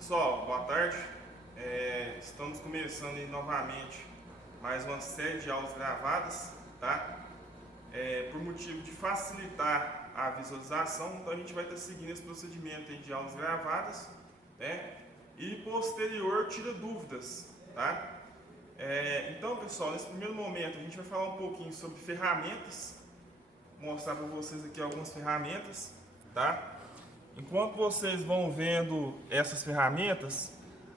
Pessoal, boa tarde. Estamos começando aí novamente mais uma série de aulas gravadas, tá? Por motivo de facilitar a visualização, então a gente vai estar seguindo esse procedimento aí de aulas gravadas, né? E posterior tira dúvidas, tá? Então, pessoal, nesse primeiro momento a gente vai falar um pouquinho sobre ferramentas, mostrar para vocês aqui algumas ferramentas, tá? Enquanto vocês vão vendo essas ferramentas,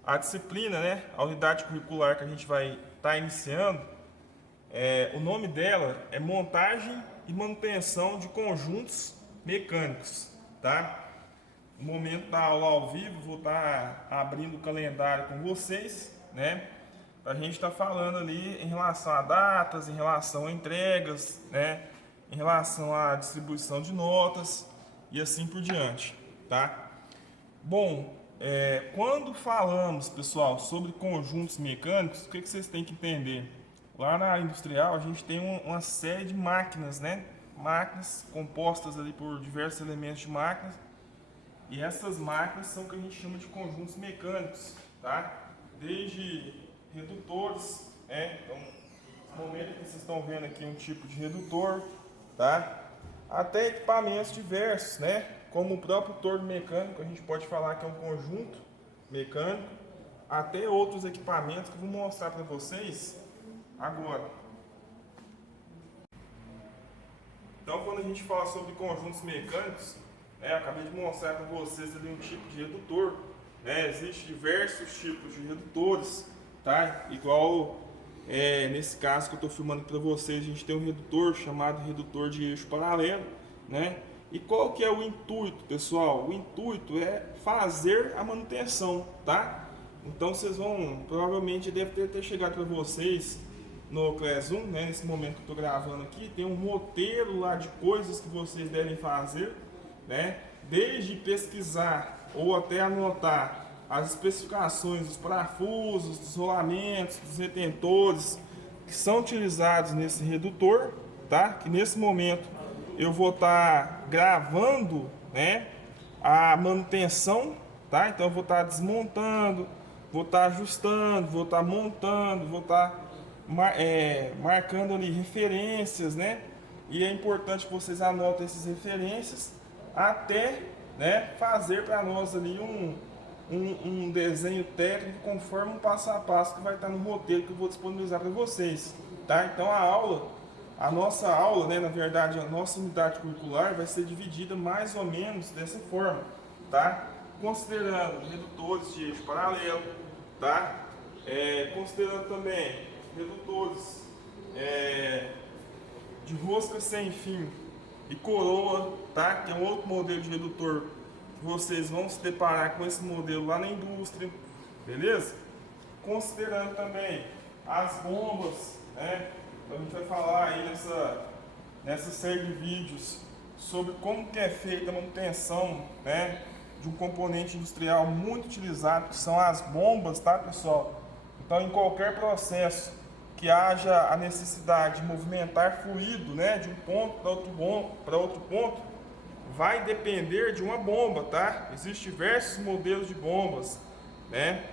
a disciplina, né, a unidade curricular que a gente vai estar iniciando, o nome dela é montagem e manutenção de conjuntos mecânicos, tá? No momento da aula ao vivo, vou estar abrindo o calendário com vocês, né? A gente está falando ali em relação a datas, em relação a entregas, né? Em relação à distribuição de notas e assim por diante, tá? Bom, quando falamos, pessoal, sobre conjuntos mecânicos, o que vocês têm que entender? Lá na área industrial a gente tem uma série de máquinas, né? Máquinas compostas ali por diversos elementos de máquinas, e essas máquinas são o que a gente chama de conjuntos mecânicos, tá? Desde redutores, né? Então, no momento que vocês estão vendo aqui um tipo de redutor, tá? Até equipamentos diversos, né? Como o próprio torno mecânico, a gente pode falar que é um conjunto mecânico, até outros equipamentos que eu vou mostrar para vocês agora. Então, quando a gente fala sobre conjuntos mecânicos, eu acabei de mostrar para vocês ali um tipo de redutor, né? Existem diversos tipos de redutores, tá? Igual nesse caso que eu estou filmando para vocês, a gente tem um redutor chamado redutor de eixo paralelo, né? E qual que é o intuito, pessoal? O intuito é fazer a manutenção, tá? Então vocês vão, provavelmente deve ter chegado para vocês no Classroom, né? Nesse momento que eu estou gravando aqui, tem um roteiro lá de coisas que vocês devem fazer, né? Desde pesquisar ou até anotar as especificações dos parafusos, dos rolamentos, dos retentores que são utilizados nesse redutor, tá? Que nesse momento eu vou estar gravando, né, a manutenção, tá? Então eu vou estar desmontando, vou estar ajustando, vou estar montando, vou estar marcando ali referências, né? E é importante que vocês anotem essas referências até, né, fazer para nós ali um desenho técnico conforme um passo a passo que vai estar no roteiro que eu vou disponibilizar para vocês, tá? Então a nossa aula, né, na verdade a nossa unidade curricular vai ser dividida mais ou menos dessa forma, tá? Considerando redutores de eixo paralelo, tá? Considerando também redutores de rosca sem fim e coroa, tá? Que é um outro modelo de redutor que vocês vão se deparar com esse modelo lá na indústria, beleza? Considerando também as bombas, né? Então a gente vai falar aí nessa série de vídeos sobre como que é feita a manutenção, né, de um componente industrial muito utilizado, que são as bombas, tá, pessoal? Então em qualquer processo que haja a necessidade de movimentar fluido, né, de um ponto para outro ponto, vai depender de uma bomba, tá? Existem diversos modelos de bombas, né?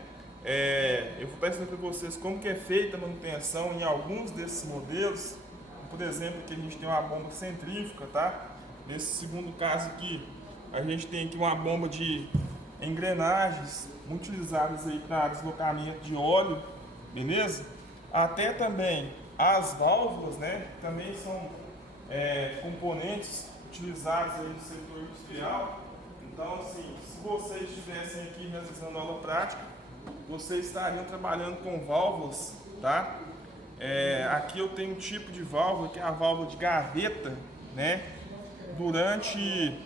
Eu vou estar ensinando para vocês como que é feita a manutenção em alguns desses modelos. Por exemplo, aqui a gente tem uma bomba centrífuga, tá? Nesse segundo caso aqui, a gente tem aqui uma bomba de engrenagens muito utilizadas aí para deslocamento de óleo, beleza? Até também as válvulas, né? Também são componentes utilizados aí no setor industrial. Então, assim, se vocês estivessem aqui realizando aula prática, vocês estariam trabalhando com válvulas, tá? Aqui eu tenho um tipo de válvula que é a válvula de gaveta, né? Durante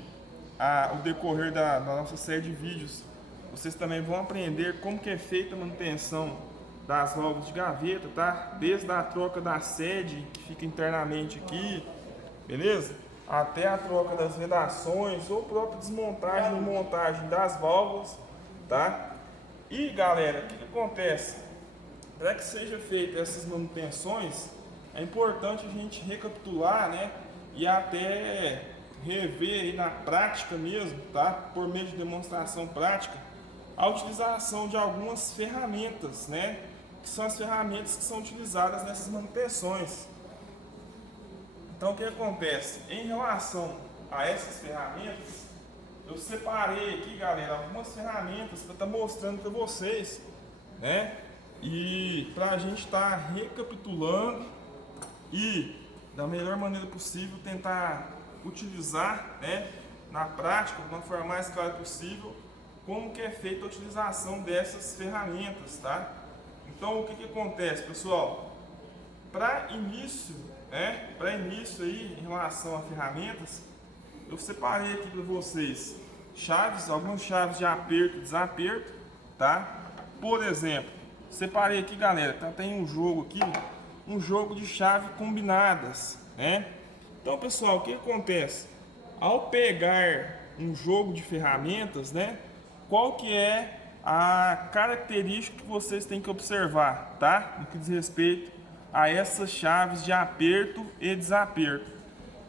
o decorrer da nossa série de vídeos, vocês também vão aprender como que é feita a manutenção das válvulas de gaveta, tá? Desde a troca da sede que fica internamente aqui, beleza? Até a troca das vedações ou própria desmontagem e montagem das válvulas, tá? E galera, o que acontece? Para que seja feita essas manutenções, é importante a gente recapitular, né? E até rever aí na prática mesmo, tá? Por meio de demonstração prática, a utilização de algumas ferramentas, né? Que são as ferramentas que são utilizadas nessas manutenções. Então o que acontece? Em relação a essas ferramentas, eu separei aqui, galera, algumas ferramentas para estar mostrando para vocês, né? E para a gente estar recapitulando e da melhor maneira possível tentar utilizar, né, na prática, de uma forma mais clara possível, como que é feita a utilização dessas ferramentas, tá? Então o que acontece, pessoal? Para início, né? Para início aí em relação a ferramentas, eu separei aqui para vocês chaves, algumas chaves de aperto e desaperto, tá? Por exemplo, separei aqui, galera, tá? Tem um jogo aqui, um jogo de chave combinadas, né? Então, pessoal, o que acontece? Ao pegar um jogo de ferramentas, né? Qual que é a característica que vocês têm que observar, tá? No que diz respeito a essas chaves de aperto e desaperto.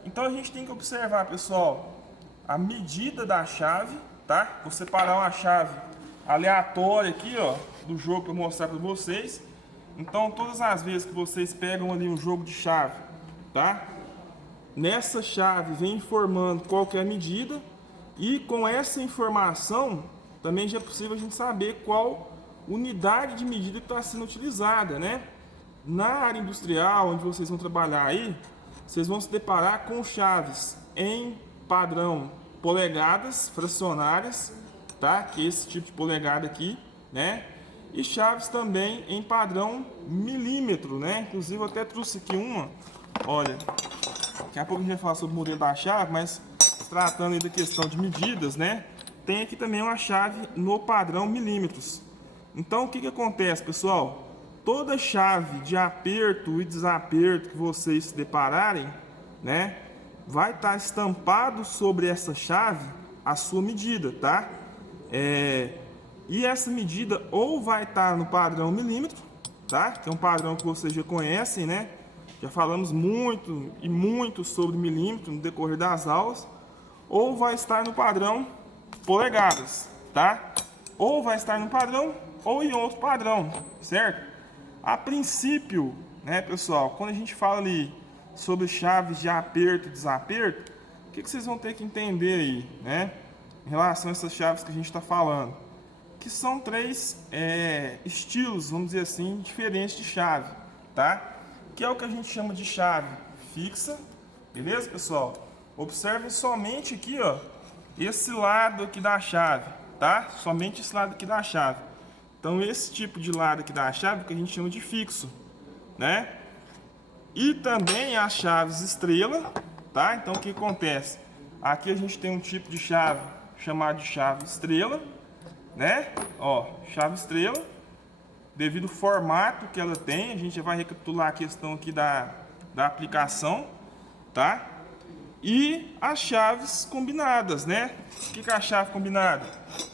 Então a gente tem que observar, pessoal, a medida da chave, tá? Vou separar uma chave aleatória aqui, ó, do jogo para mostrar para vocês. Então todas as vezes que vocês pegam ali um jogo de chave, tá? Nessa chave vem informando qual que é a medida e com essa informação também já é possível a gente saber qual unidade de medida que está sendo utilizada, né? Na área industrial, onde vocês vão trabalhar aí, vocês vão se deparar com chaves em padrão polegadas fracionárias, tá? Que é esse tipo de polegada aqui, né? E chaves também em padrão milímetro, né? Inclusive eu até trouxe aqui uma, olha, daqui a pouco a gente vai falar sobre o modelo da chave, mas tratando aí da questão de medidas, né? Tem aqui também uma chave no padrão milímetros. Então o que acontece, pessoal? Toda chave de aperto e desaperto que vocês se depararem, né, vai estar estampado sobre essa chave a sua medida, tá? E essa medida ou vai estar no padrão milímetro, tá? Que é um padrão que vocês já conhecem, né? Já falamos muito e muito sobre milímetro no decorrer das aulas, ou vai estar no padrão polegadas, tá? Ou vai estar no padrão ou em outro padrão, certo? A princípio, né, pessoal, quando a gente fala ali sobre chaves de aperto e desaperto, o que vocês vão ter que entender aí, né, em relação a essas chaves que a gente está falando? Que são três estilos, vamos dizer assim, diferentes de chave, tá? Que é o que a gente chama de chave fixa, beleza, pessoal? Observem somente aqui, ó, esse lado aqui da chave, tá? Somente esse lado aqui da chave. Então esse tipo de lado aqui da chave que a gente chama de fixo, né? E também as chaves estrela, tá? Então o que acontece? Aqui a gente tem um tipo de chave chamado de chave estrela, né? Ó, chave estrela, devido ao formato que ela tem, a gente já vai recapitular a questão aqui da aplicação, tá? E as chaves combinadas, né? O que é a chave combinada?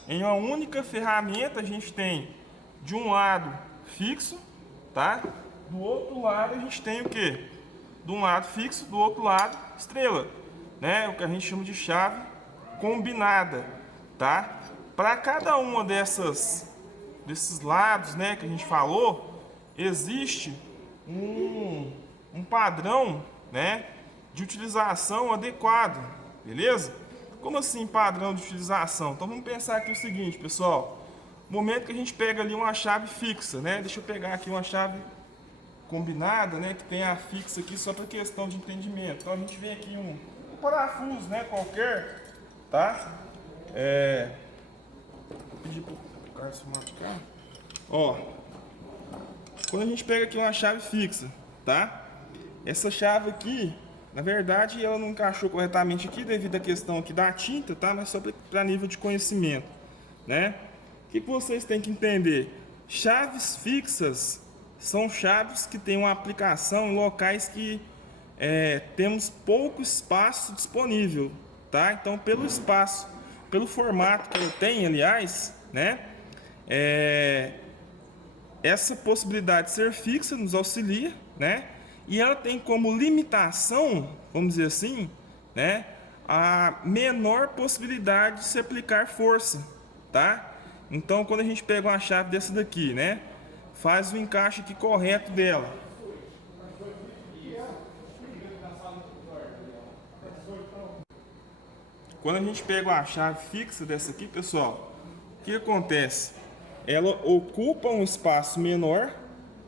Em uma única ferramenta a gente tem de um lado fixo, tá? Do outro lado a gente tem o que? De um lado fixo, do outro lado estrela, né? O que a gente chama de chave combinada, tá? Para cada uma desses lados, né, que a gente falou, existe um padrão, né, de utilização adequado, beleza? Como assim padrão de utilização? Então vamos pensar aqui o seguinte, pessoal. No momento que a gente pega ali uma chave fixa, né? Deixa eu pegar aqui uma chave combinada, né? Que tem a fixa aqui só para questão de entendimento. Então a gente vem aqui um parafuso, né? Qualquer, tá? Vou pedir pro cara se marcar. Ó, quando a gente pega aqui uma chave fixa, tá? Essa chave aqui, na verdade, ela não encaixou corretamente aqui devido à questão aqui da tinta, tá? Mas só para nível de conhecimento, né? O que vocês têm que entender? Chaves fixas são chaves que têm uma aplicação em locais que temos pouco espaço disponível, tá? Então, pelo espaço, pelo formato que eu tenho, aliás, né? Essa possibilidade de ser fixa nos auxilia, né? E ela tem como limitação, vamos dizer assim, né? A menor possibilidade de se aplicar força, tá? Então, quando a gente pega uma chave dessa daqui, né, faz o encaixe aqui correto dela. Quando a gente pega uma chave fixa dessa aqui, pessoal, o que acontece? Ela ocupa um espaço menor,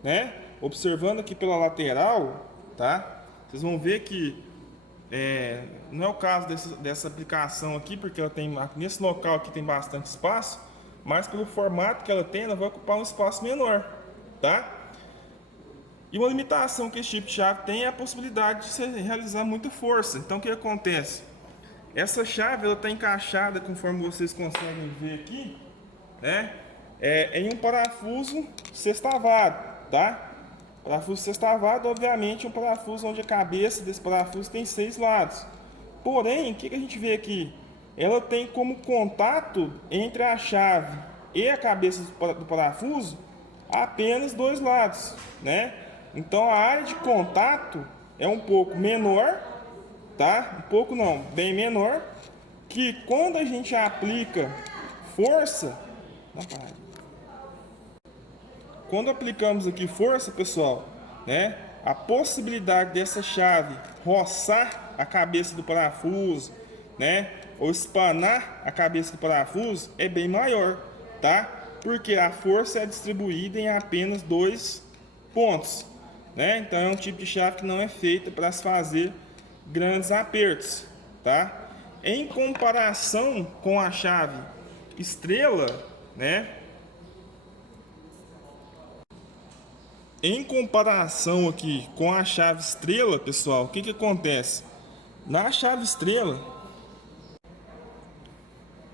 né? Observando aqui pela lateral, tá? Vocês vão ver que não é o caso dessa aplicação aqui, porque ela tem nesse local aqui tem bastante espaço, mas pelo formato que ela tem, ela vai ocupar um espaço menor, tá? E uma limitação que esse tipo de chave tem é a possibilidade de você realizar muita força. Então, o que acontece? Essa chave ela está encaixada, conforme vocês conseguem ver aqui, né? Em um parafuso sextavado, tá? Parafuso sextavado, obviamente, é um parafuso onde a cabeça desse parafuso tem 6 lados. Porém, o que a gente vê aqui? Ela tem como contato entre a chave e a cabeça do parafuso apenas 2 lados, né? Então a área de contato é um pouco menor, tá? Um pouco não, bem menor, que quando a gente aplica força, quando aplicamos aqui força, pessoal, né? A possibilidade dessa chave roçar a cabeça do parafuso, né? Ou espanar a cabeça do parafuso é bem maior, tá? Porque a força é distribuída em apenas 2 pontos, né? Então é um tipo de chave que não é feita para se fazer grandes apertos, tá? Em comparação com a chave estrela, né? Em comparação aqui com a chave estrela, pessoal, o que acontece? Na chave estrela,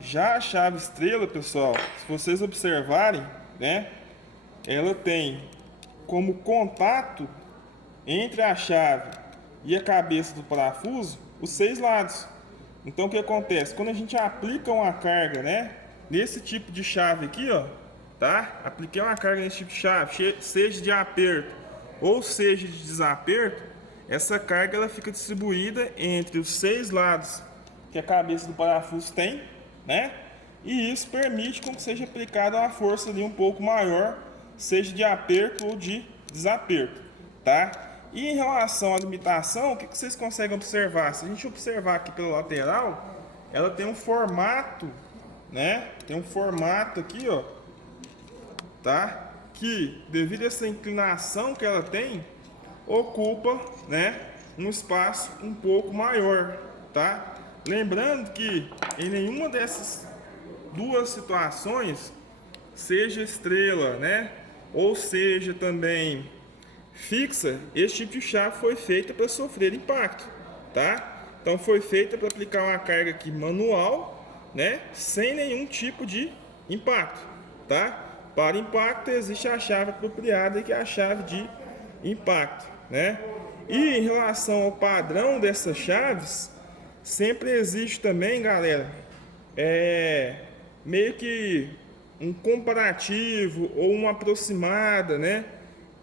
já a chave estrela, pessoal, se vocês observarem, né? Ela tem como contato entre a chave e a cabeça do parafuso os 6 lados. Então o que acontece? Quando a gente aplica uma carga, né, nesse tipo de chave aqui, ó, tá? Apliquei uma carga nesse tipo de chave, seja de aperto ou seja de desaperto, essa carga ela fica distribuída entre os 6 lados que a cabeça do parafuso tem, né? E isso permite com que seja aplicada uma força ali um pouco maior, seja de aperto ou de desaperto, tá? E em relação à limitação, o que vocês conseguem observar? Se a gente observar aqui pela lateral, ela tem um formato, né? Tem um formato aqui, ó, tá? Que devido a essa inclinação que ela tem, ocupa, né, um espaço um pouco maior, tá? Lembrando que em nenhuma dessas duas situações, seja estrela, né, ou seja também fixa, esse tipo de chave foi feita para sofrer impacto, tá? Então foi feita para aplicar uma carga aqui manual, né, sem nenhum tipo de impacto, tá? Para impacto existe a chave apropriada, que é a chave de impacto, né? E em relação ao padrão dessas chaves, sempre existe também, galera, meio que um comparativo ou uma aproximada, né,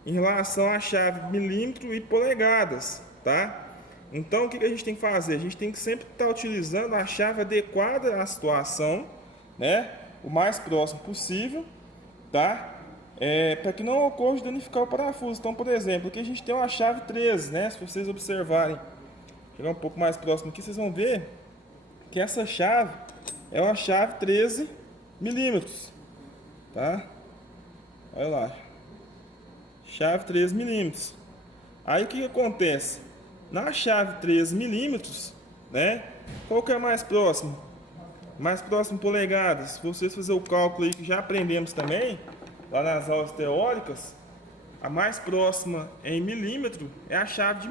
em relação à chave milímetro e polegadas, tá? Então o que a gente tem que fazer? A gente tem que sempre estar utilizando a chave adequada à situação, né, o mais próximo possível, tá? Para que não ocorra de danificar o parafuso. Então, por exemplo, aqui a gente tem uma chave 13, né? Se vocês observarem, chegar um pouco mais próximo aqui, vocês vão ver que essa chave é uma chave 13 milímetros, tá? Olha lá, chave 13 milímetros. Aí o que acontece? Na chave 13 milímetros, né? Qual que é mais próximo? Mais próximo polegadas. Se vocês fizerem o cálculo aí que já aprendemos também, lá nas aulas teóricas, a mais próxima em milímetro é a chave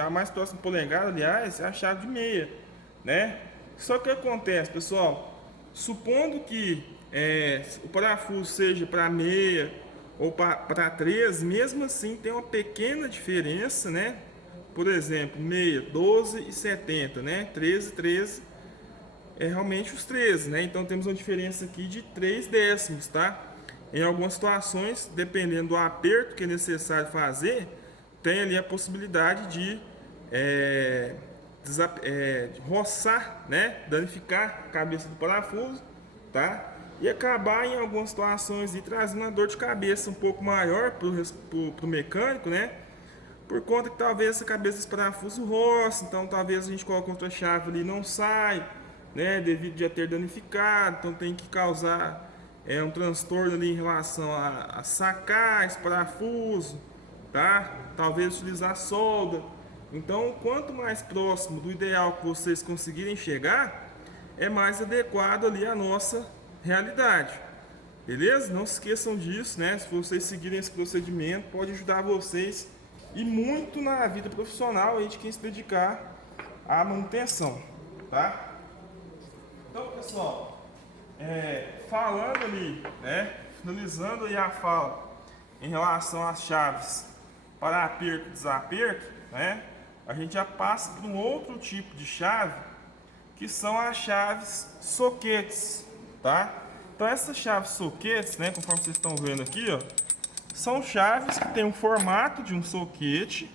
a mais próxima polegada, aliás, é a chave de meia, né? Só que o que acontece, pessoal? Supondo que o parafuso seja para meia ou para 13, mesmo assim tem uma pequena diferença, né? Por exemplo, meia, 12,70, né? 13, 13 é realmente os 13, né? Então temos uma diferença aqui de 3 décimos, tá? Em algumas situações, dependendo do aperto que é necessário fazer, tem ali a possibilidade de roçar, né? Danificar a cabeça do parafuso, tá? e acabar em algumas situações e trazendo uma dor de cabeça um pouco maior pro mecânico, né? Por conta que talvez essa cabeça desse parafuso roça, então talvez a gente coloque outra chave ali e não sai, né? Devido a ter danificado, então tem que causar um transtorno ali em relação a sacar esse parafuso, tá? Talvez utilizar solda. Então, quanto mais próximo do ideal que vocês conseguirem chegar, é mais adequado ali à nossa realidade. Beleza? Não se esqueçam disso, né? Se vocês seguirem esse procedimento, pode ajudar vocês e muito na vida profissional aí de quem se dedicar à manutenção, tá? Então, pessoal, falando ali, né? Finalizando aí a fala em relação às chaves para aperto e desaperto, né? A gente já passa para um outro tipo de chave, que são as chaves soquetes, tá? Então essas chaves soquetes, né, conforme vocês estão vendo aqui, ó, são chaves que têm o formato de um soquete,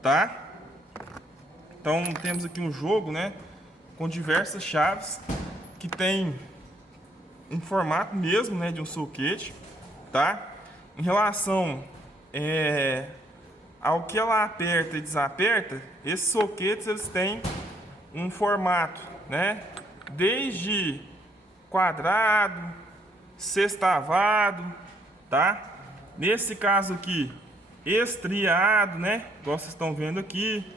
tá? Então temos aqui um jogo, né, com diversas chaves que tem um formato mesmo, né, de um soquete, tá? Em relação ao que ela aperta e desaperta, esses soquetes eles têm um formato, né, desde quadrado, sextavado, tá? Nesse caso aqui, estriado, né, igual vocês estão vendo aqui,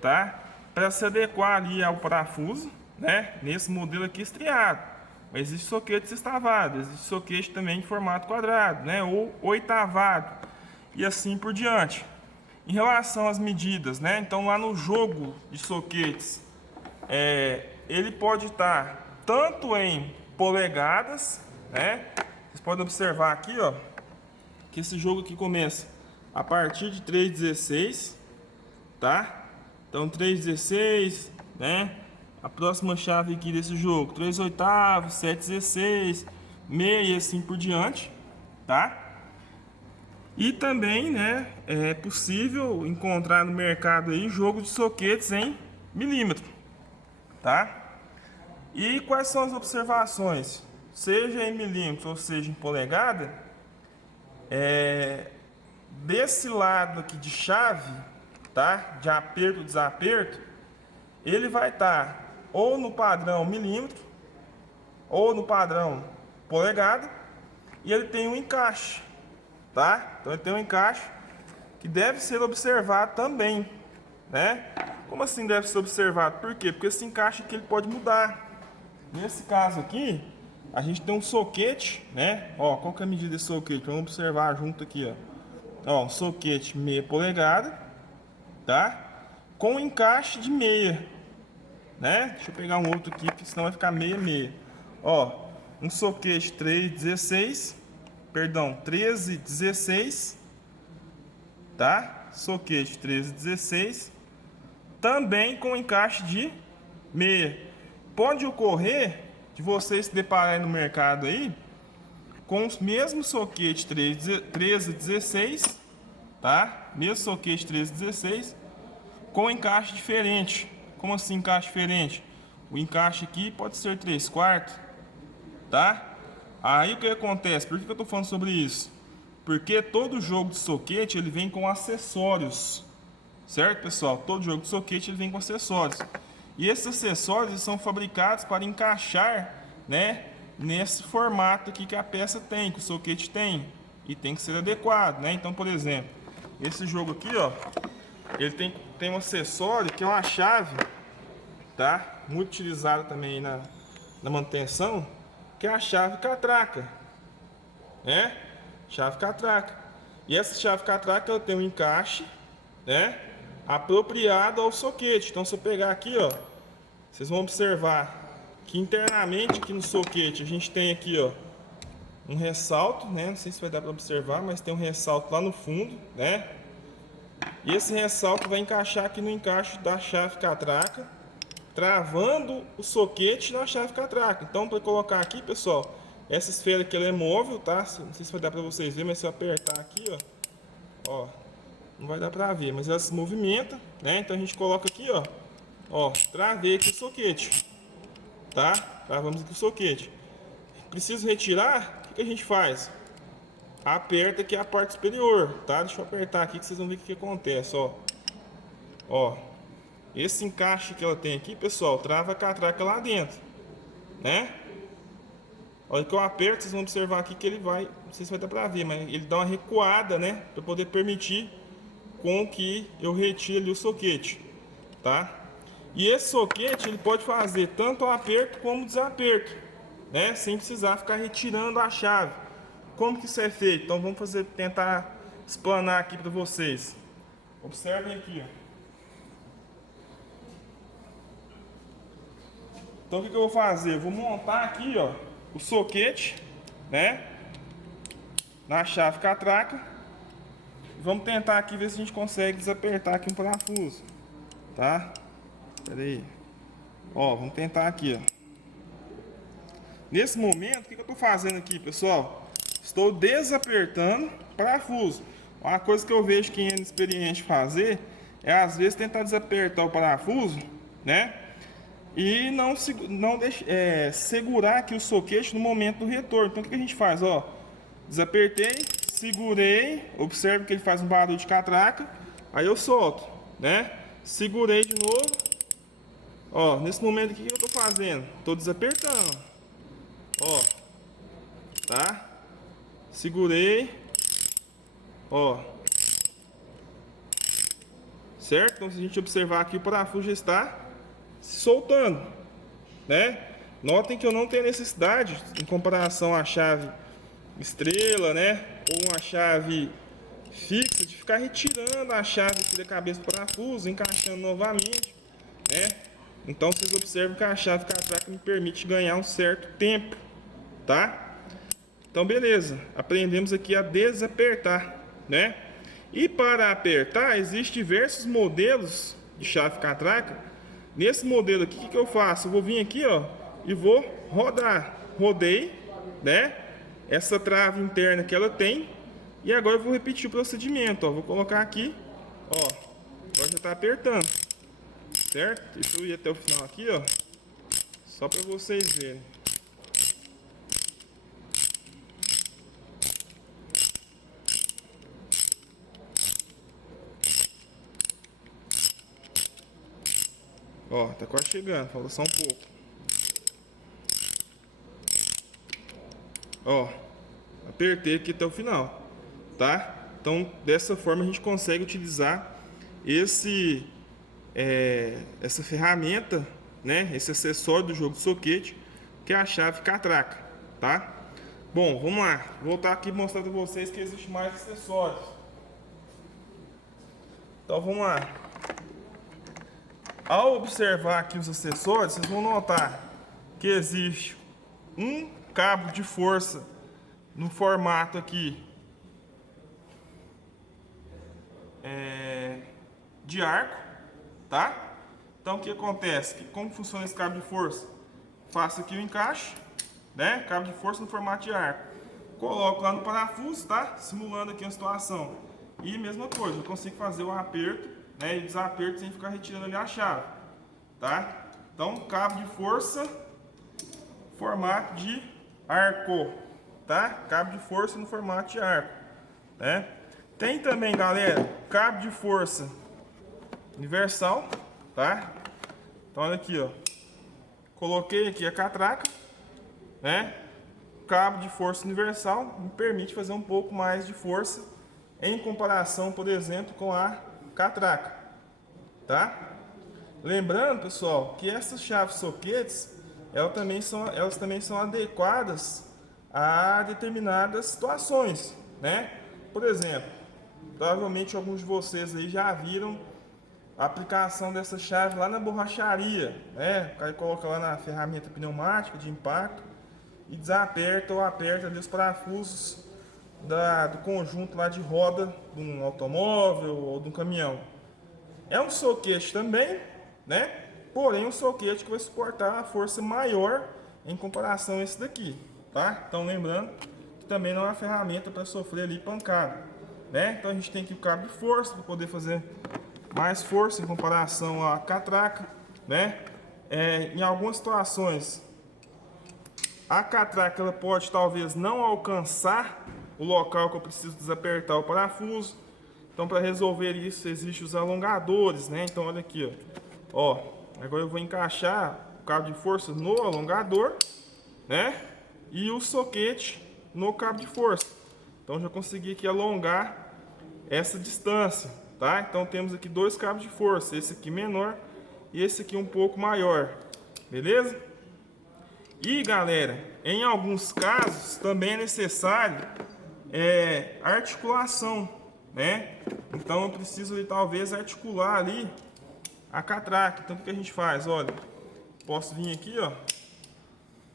tá? Para se adequar ali ao parafuso, né? Nesse modelo aqui estriado. Mas existe soquete sextavado, existe soquete também de formato quadrado, né? Ou oitavado e assim por diante. Em relação às medidas, né? Então lá no jogo de soquetes, ele pode estar tanto em polegadas, né? Vocês podem observar aqui, ó, que esse jogo aqui começa a partir de 3,16, tá? Então 3,16, né? A próxima chave aqui desse jogo, 3/8, 7/16, meia e assim por diante, tá? E também, né, é possível encontrar no mercado aí jogo de soquetes em milímetro, tá? E quais são as observações? Seja em milímetros ou seja em polegada, desse lado aqui de chave, tá? De aperto e desaperto, ele vai estar ou no padrão milímetro ou no padrão polegada, e ele tem um encaixe, tá? Então ele tem um encaixe que deve ser observado também, né? Como assim deve ser observado? Por quê? Porque esse encaixe aqui ele pode mudar. Nesse caso aqui, a gente tem um soquete, né? Ó, qual que é a medida desse soquete? Vamos observar junto aqui, ó. Ó, um soquete meia polegada, tá? Com encaixe de meia, né? Deixa eu pegar um outro aqui, porque senão vai ficar meia. Ó, um soquete 13/16, tá? Soquete 13/16, também com encaixe de meia. Pode ocorrer de vocês se depararem no mercado aí com os mesmos soquete 13/16, tá? Mesmo soquete 13/16 com encaixe diferente. Como assim encaixe diferente? O encaixe aqui pode ser 3/4, tá? Aí o que acontece? Por que eu estou falando sobre isso? Porque todo jogo de soquete ele vem com acessórios, certo, pessoal? Todo jogo de soquete ele vem com acessórios. E esses acessórios são fabricados para encaixar, né, nesse formato aqui que a peça tem, que o soquete tem, e tem que ser adequado, né? Então, por exemplo, esse jogo aqui, ó, ele tem um acessório que é uma chave, tá? Muito utilizada também na manutenção, que é a chave catraca, né? Chave catraca. E essa chave catraca ela tem um encaixe, né, apropriado ao soquete. Então, se eu pegar aqui, ó, vocês vão observar que internamente aqui no soquete a gente tem aqui, ó, um ressalto, né? Não sei se vai dar para observar, mas tem um ressalto lá no fundo, né? E esse ressalto vai encaixar aqui no encaixe da chave catraca, travando o soquete na chave catraca. Então, para colocar aqui, pessoal, essa esfera aqui ela é móvel, tá? Não sei se vai dar para vocês verem, mas se eu apertar aqui, ó, não vai dar para ver, mas ela se movimenta, né? Então a gente coloca aqui, ó, travei aqui o soquete, tá? Travamos aqui o soquete. Preciso retirar, o que a gente faz? Aperta aqui a parte superior, tá? Deixa eu apertar aqui que vocês vão ver o que acontece, ó. Ó, esse encaixe que ela tem aqui, pessoal, trava a catraca lá dentro, né? Olha que eu aperto, vocês vão observar aqui que ele vai, não sei se vai dar pra ver, mas ele dá uma recuada, né? Pra poder permitir com que eu retire ali o soquete, tá? E esse soquete, ele pode fazer tanto o aperto como o desaperto, né? Sem precisar ficar retirando a chave. Como que isso é feito? Então vamos tentar explanar aqui para vocês. Observem aqui, ó. Então o que eu vou fazer? Eu vou montar aqui, ó, o soquete, né, na chave catraca. Vamos tentar aqui ver se a gente consegue desapertar aqui um parafuso, tá? Pera aí. Ó, vamos tentar aqui, ó. Nesse momento, o que eu estou fazendo aqui, pessoal? Estou desapertando o parafuso. Uma coisa que eu vejo quem é inexperiente fazer é às vezes tentar desapertar o parafuso, né? E não segurar aqui o soquete no momento do retorno. Então o que a gente faz? Ó, desapertei, segurei, observe que ele faz um barulho de catraca, aí eu solto, né? Segurei de novo. Ó, nesse momento aqui, o que eu estou fazendo? Estou desapertando. Ó, tá? Segurei. Ó. Certo? Então se a gente observar aqui, o parafuso já está se soltando, né? Notem que eu não tenho necessidade, em comparação à chave estrela, né? Ou uma chave fixa, de ficar retirando a chave aqui da cabeça do parafuso, encaixando novamente, né? Então vocês observam que a chave catraca me permite ganhar um certo tempo, tá? Então beleza, aprendemos aqui a desapertar, né? E para apertar, existem diversos modelos de chave catraca. Nesse modelo aqui, o que eu faço? Eu vou vir aqui, ó, e vou rodar. Rodei, né? Essa trava interna que ela tem. E agora eu vou repetir o procedimento, ó. Vou colocar aqui, ó. Agora já está apertando, certo? Deixa eu ir até o final aqui, ó. Só para vocês verem. Ó, tá quase chegando, falta só um pouco. Ó, apertei aqui até o final, tá? Então, dessa forma a gente consegue utilizar essa ferramenta, né? Esse acessório do jogo de soquete, que é a chave catraca, tá? Bom, vamos lá. Vou voltar aqui e mostrar para vocês que existe mais acessórios. Então, vamos lá. Ao observar aqui os acessórios, vocês vão notar que existe um cabo de força no formato aqui de arco, tá? Então o que acontece? Como funciona esse cabo de força? Faço aqui o encaixe, né? Cabo de força no formato de arco. Coloco lá no parafuso, tá? Simulando aqui a situação. E mesma coisa, eu consigo fazer o aperto, né, e desaperto sem ficar retirando ali a chave, tá? Então, cabo de força, formato de arco, tá? Cabo de força no formato de arco, né? Tem também, galera, cabo de força universal, tá? Então, olha aqui, ó. Coloquei aqui a catraca, né? Cabo de força universal me permite fazer um pouco mais de força em comparação, por exemplo, com a catraca, tá? Lembrando, pessoal, que essas chaves soquetes, elas também são adequadas a determinadas situações, né? Por exemplo, provavelmente alguns de vocês aí já viram a aplicação dessa chave lá na borracharia, né? O cara coloca lá na ferramenta pneumática de impacto e desaperta ou aperta ali os parafusos do conjunto lá de roda de um automóvel ou de um caminhão. É um soquete também, né? Porém um soquete que vai suportar uma força maior em comparação a esse daqui, tá? Então lembrando que também não é uma ferramenta para sofrer ali pancada, né? Então a gente tem aqui o cabo de força para poder fazer mais força em comparação à catraca, né? Em algumas situações A catraca ela pode talvez não alcançar o local que eu preciso desapertar o parafuso. Então, para resolver isso, existem os alongadores, né? Então, olha aqui, ó. Agora eu vou encaixar o cabo de força no alongador, né? E o soquete no cabo de força. Então, já consegui aqui alongar essa distância, tá? Então, temos aqui dois cabos de força. Esse aqui menor e esse aqui um pouco maior. Beleza? E, galera, em alguns casos também é necessário articulação, né? Então eu preciso ali, talvez articular ali a catraca. Então o que a gente faz? Olha, posso vir aqui, ó,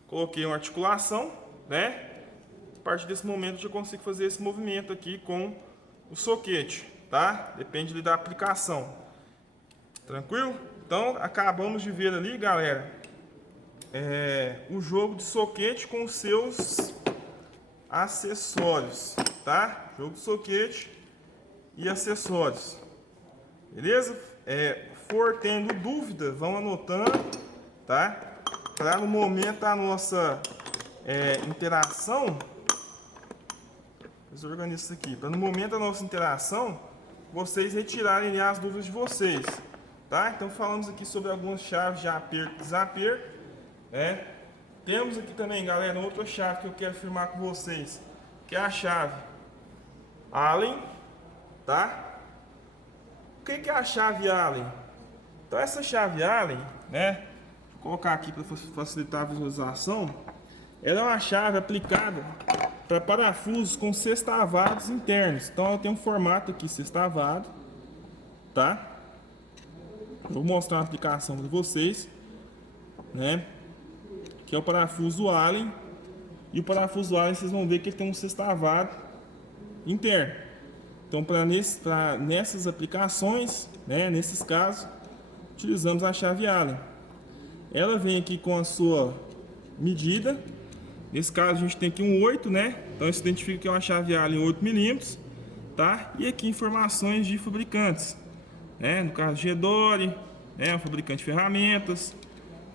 coloquei uma articulação, né? A partir desse momento eu já consigo fazer esse movimento aqui com o soquete, tá? Depende ali da aplicação. Tranquilo? Então acabamos de ver ali, galera, o jogo de soquete com os seus acessórios, tá? Jogo de soquete e acessórios, beleza? For tendo dúvida, vão anotando, tá? Para no momento da nossa interação, desorganizo isso aqui, para no momento da nossa interação, vocês retirarem as dúvidas de vocês, tá? Então falamos aqui sobre algumas chaves de aperto e desaperto, né? Temos aqui também, galera, outra chave que eu quero afirmar com vocês, que é a chave Allen, tá? O que é a chave Allen? Então essa chave Allen, né? Vou colocar aqui para facilitar a visualização. Ela é uma chave aplicada para parafusos com sextavados internos. Então ela tem um formato aqui sextavado, tá? Vou mostrar uma aplicação para vocês, né? Que é o parafuso Allen. E o parafuso Allen, vocês vão ver que ele tem um sextavado interno. Então, nessas aplicações, né, nesses casos, utilizamos a chave Allen. Ela vem aqui com a sua medida. Nesse caso, a gente tem aqui um 8, né? Então, isso identifica que é uma chave Allen 8 mm, tá? E aqui informações de fabricantes, né? No caso, Gedore, né, um fabricante de ferramentas,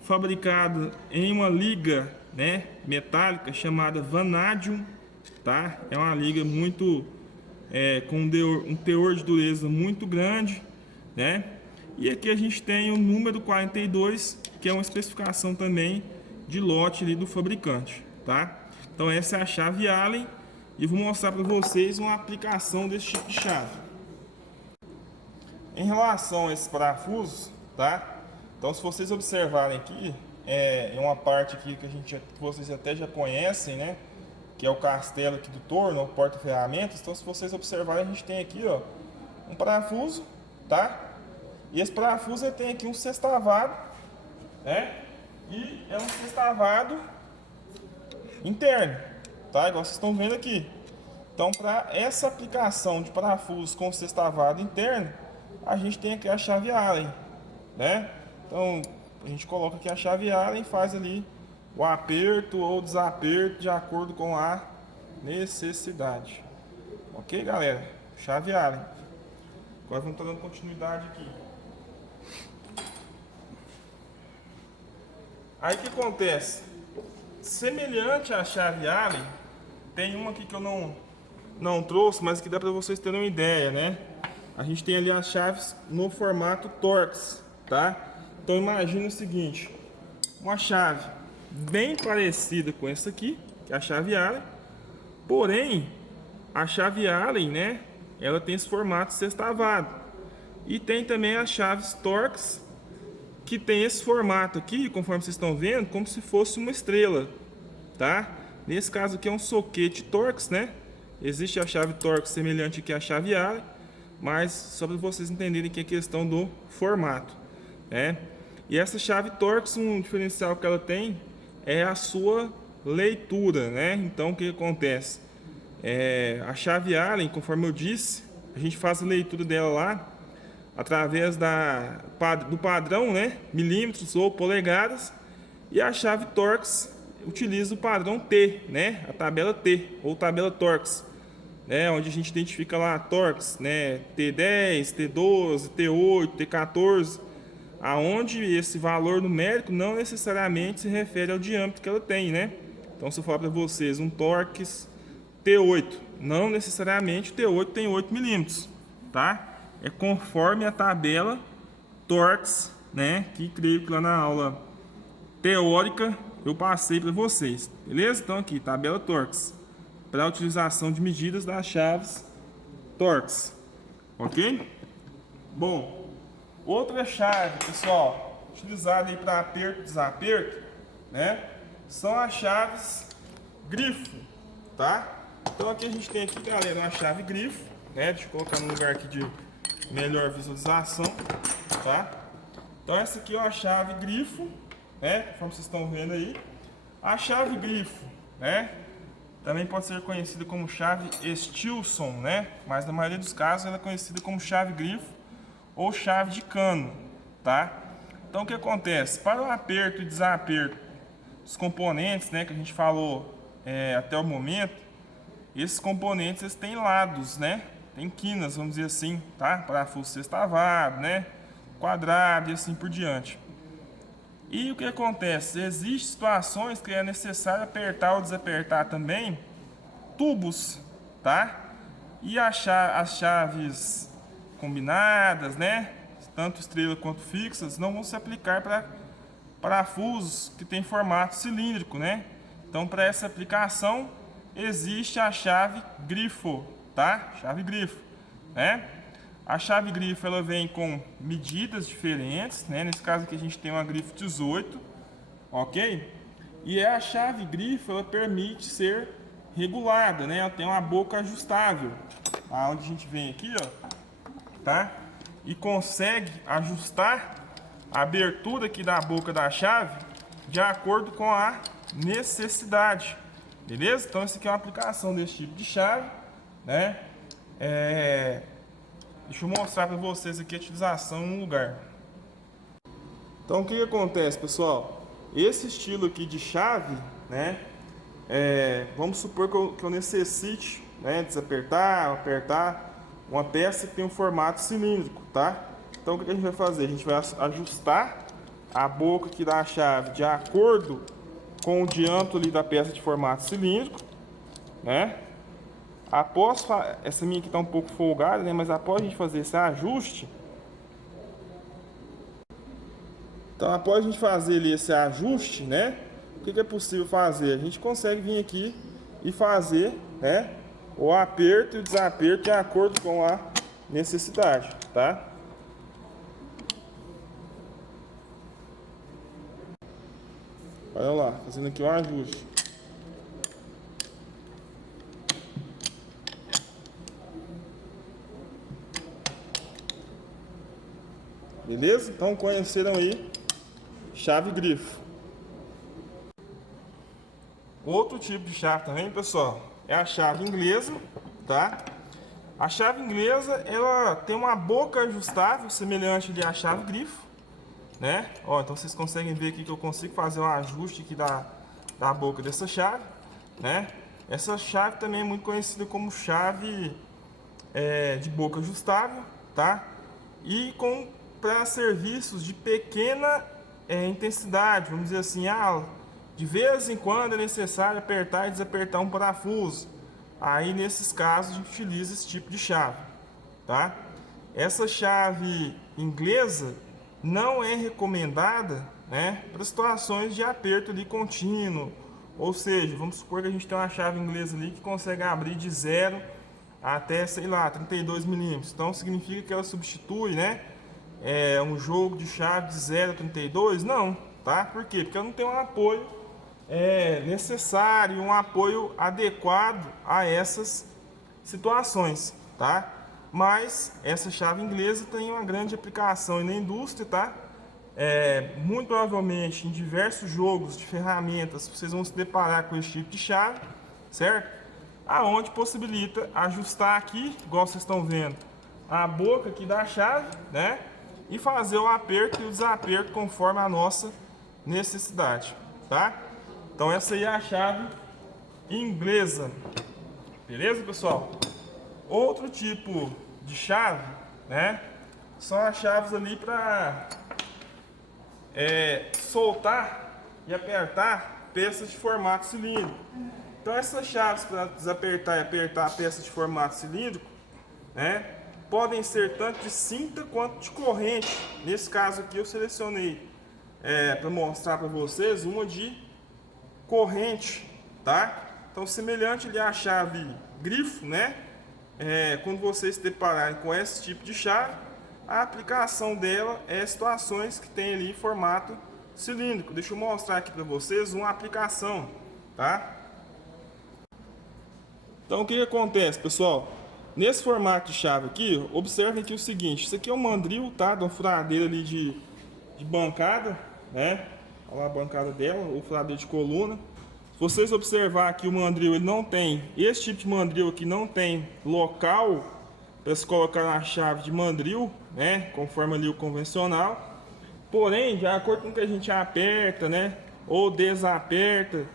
fabricado em uma liga, né, metálica chamada Vanadium, tá? É uma liga muito com um teor de dureza muito grande, né? E aqui a gente tem o número 42, que é uma especificação também de lote ali do fabricante, tá? Então essa é a chave Allen e vou mostrar para vocês uma aplicação desse tipo de chave. Em relação a esses parafusos, tá? Então, se vocês observarem aqui, é uma parte aqui que vocês até já conhecem, né? Que é o castelo aqui do torno, o porta-ferramentas. Então, se vocês observarem, a gente tem aqui, ó, um parafuso, tá? E esse parafuso ele tem aqui um sextavado, né? E é um sextavado interno, tá? Igual vocês estão vendo aqui. Então, para essa aplicação de parafusos com sextavado interno, a gente tem aqui a chave Allen, né? Então, a gente coloca aqui a chave Allen e faz ali o aperto ou desaperto de acordo com a necessidade. Ok, galera? Chave Allen. Agora vamos estar dando continuidade aqui. Aí o que acontece? Semelhante à chave Allen, tem uma aqui que eu não trouxe, mas que dá para vocês terem uma ideia, né? A gente tem ali as chaves no formato Torx, tá? Então imagina o seguinte, uma chave bem parecida com essa aqui, que é a chave Allen, porém a chave Allen, né, ela tem esse formato sextavado. E tem também as chaves Torx, que tem esse formato aqui, conforme vocês estão vendo, como se fosse uma estrela, tá? Nesse caso aqui é um soquete Torx, né? Existe a chave Torx semelhante aqui à chave Allen, mas só para vocês entenderem que é questão do formato, né? E essa chave Torx, um diferencial que ela tem é a sua leitura, né? Então o que acontece? A chave Allen, conforme eu disse, a gente faz a leitura dela lá através do padrão, né? Milímetros ou polegadas, e a chave Torx utiliza o padrão T, né? A tabela T ou tabela Torx, né? Onde a gente identifica lá Torx, né? T10, T12, T8, T14, aonde esse valor numérico não necessariamente se refere ao diâmetro que ela tem, né? Então, se eu falar para vocês um Torx T8, não necessariamente o T8 tem 8 milímetros, tá? É conforme a tabela Torx, né? Que creio que lá na aula teórica eu passei para vocês, beleza? Então aqui, tabela Torx, para a utilização de medidas das chaves Torx, ok? Bom, outra chave, pessoal, utilizada aí para aperto e desaperto, né? São as chaves grifo, tá? Então aqui a gente tem aqui, galera, uma chave grifo, né? Deixa eu colocar no lugar aqui de melhor visualização, tá? Então essa aqui é uma chave grifo, né? Conforme vocês estão vendo aí. A chave grifo, né? Também pode ser conhecida como chave Stilson, né? Mas na maioria dos casos ela é conhecida como chave grifo ou chave de cano, tá? Então o que acontece? Para o aperto e desaperto dos componentes, né, que a gente falou até o momento, esses componentes eles têm lados, né? Tem quinas, vamos dizer assim, tá? Parafuso sextavado, né? Quadrado e assim por diante. E o que acontece? Existem situações que é necessário apertar ou desapertar também tubos, tá? E as chaves combinadas, né? Tanto estrela quanto fixas, não vão se aplicar para parafusos que tem formato cilíndrico, né? Então, para essa aplicação, existe a chave grifo, tá? Chave grifo, né? A chave grifo ela vem com medidas diferentes, né? Nesse caso aqui a gente tem uma grifo 18, ok? E a chave grifo ela permite ser regulada, né? Ela tem uma boca ajustável, aonde a gente vem aqui, ó, tá? E consegue ajustar a abertura aqui da boca da chave de acordo com a necessidade, beleza? Então essa aqui é uma aplicação desse tipo de chave, né? Deixa eu mostrar para vocês aqui a utilização no lugar. Então o que acontece, pessoal? Esse estilo aqui de chave, né? Vamos supor que eu necessite, né, desapertar, apertar uma peça que tem um formato cilíndrico, tá? Então o que a gente vai fazer? A gente vai ajustar a boca aqui da chave de acordo com o diâmetro ali da peça de formato cilíndrico, né? Após essa minha aqui está um pouco folgada, né? Mas após a gente fazer esse ajuste, então após a gente fazer ali esse ajuste, né? O que é possível fazer? A gente consegue vir aqui e fazer, né, o aperto e o desaperto de acordo com a necessidade, tá? Olha lá, fazendo aqui um ajuste. Beleza? Então conheceram aí chave grifo. Outro tipo de chave também, pessoal, é a chave inglesa, tá? A chave inglesa, ela tem uma boca ajustável, semelhante à chave grifo, né? Ó, então vocês conseguem ver aqui que eu consigo fazer um ajuste aqui da boca dessa chave, né? Essa chave também é muito conhecida como chave de boca ajustável, tá? E para serviços de pequena intensidade, vamos dizer assim, de vez em quando é necessário apertar e desapertar um parafuso. Aí nesses casos a gente utiliza esse tipo de chave, tá? Essa chave inglesa não é recomendada, né, para situações de aperto ali contínuo. Ou seja, vamos supor que a gente tem uma chave inglesa ali que consegue abrir de 0 até, sei lá, 32 milímetros. Então significa que ela substitui, né, um jogo de chave de 0 a 32? Não, tá? Por quê? Porque ela não tem um apoio necessário, um apoio adequado a essas situações, tá? Mas essa chave inglesa tem uma grande aplicação na indústria, tá? Muito provavelmente em diversos jogos de ferramentas vocês vão se deparar com esse tipo de chave, certo? Aonde possibilita ajustar aqui, igual vocês estão vendo, a boca aqui da chave, né? E fazer o aperto e o desaperto conforme a nossa necessidade, tá? Então essa aí é a chave inglesa, beleza, pessoal? Outro tipo de chave, né, são as chaves ali para soltar e apertar peças de formato cilíndrico. Então essas chaves para desapertar e apertar a peça de formato cilíndrico, né, podem ser tanto de cinta quanto de corrente. Nesse caso aqui eu selecionei para mostrar para vocês uma de corrente, tá? Então semelhante ali à chave grifo, né? Quando vocês se depararem com esse tipo de chave, a aplicação dela é situações que tem ali em formato cilíndrico. Deixa eu mostrar aqui para vocês uma aplicação, tá? Então o que acontece, pessoal? Nesse formato de chave aqui, observem aqui o seguinte: isso aqui é um mandril, tá? De uma furadeira ali de bancada, né? Olha lá a bancada dela, ou furadeira de coluna. Se vocês observar aqui, o mandril, ele não tem, esse tipo de mandril aqui não tem local para se colocar na chave de mandril, né? Conforme ali o convencional. Porém, de acordo com o que a gente aperta, né? Ou desaperta,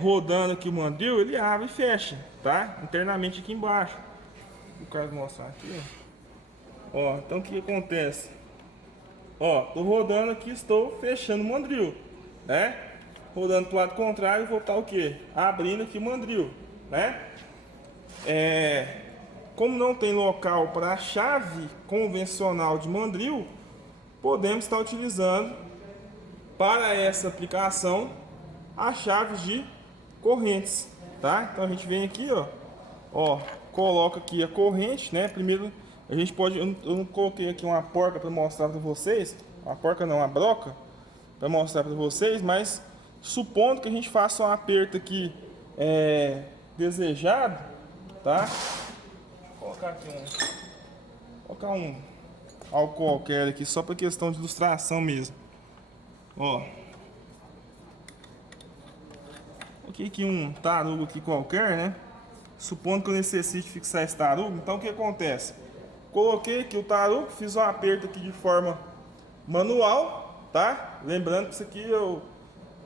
rodando aqui o mandril, ele abre e fecha, tá? Internamente aqui embaixo. Eu quero mostrar aqui, ó. Então o que acontece? Ó, tô rodando aqui, estou fechando o mandril, né? Rodando para o lado contrário, vou estar o quê? Abrindo aqui o mandril, né? Como não tem local para a chave convencional de mandril, podemos estar utilizando para essa aplicação as chaves de correntes, tá? Então a gente vem aqui, ó, coloca aqui a corrente, né? Primeiro a gente pode, eu não coloquei aqui uma porca para mostrar para vocês, uma porca não, uma broca para mostrar para vocês, mas supondo que a gente faça um aperto aqui desejado, tá? Vou colocar um álcool qualquer aqui só para questão de ilustração mesmo. Ó, coloquei aqui um tarugo aqui qualquer, né? Supondo que eu necessite fixar esse tarugo, então o que acontece? Coloquei aqui o tarugo, fiz um aperto aqui de forma manual, tá? Lembrando que isso aqui eu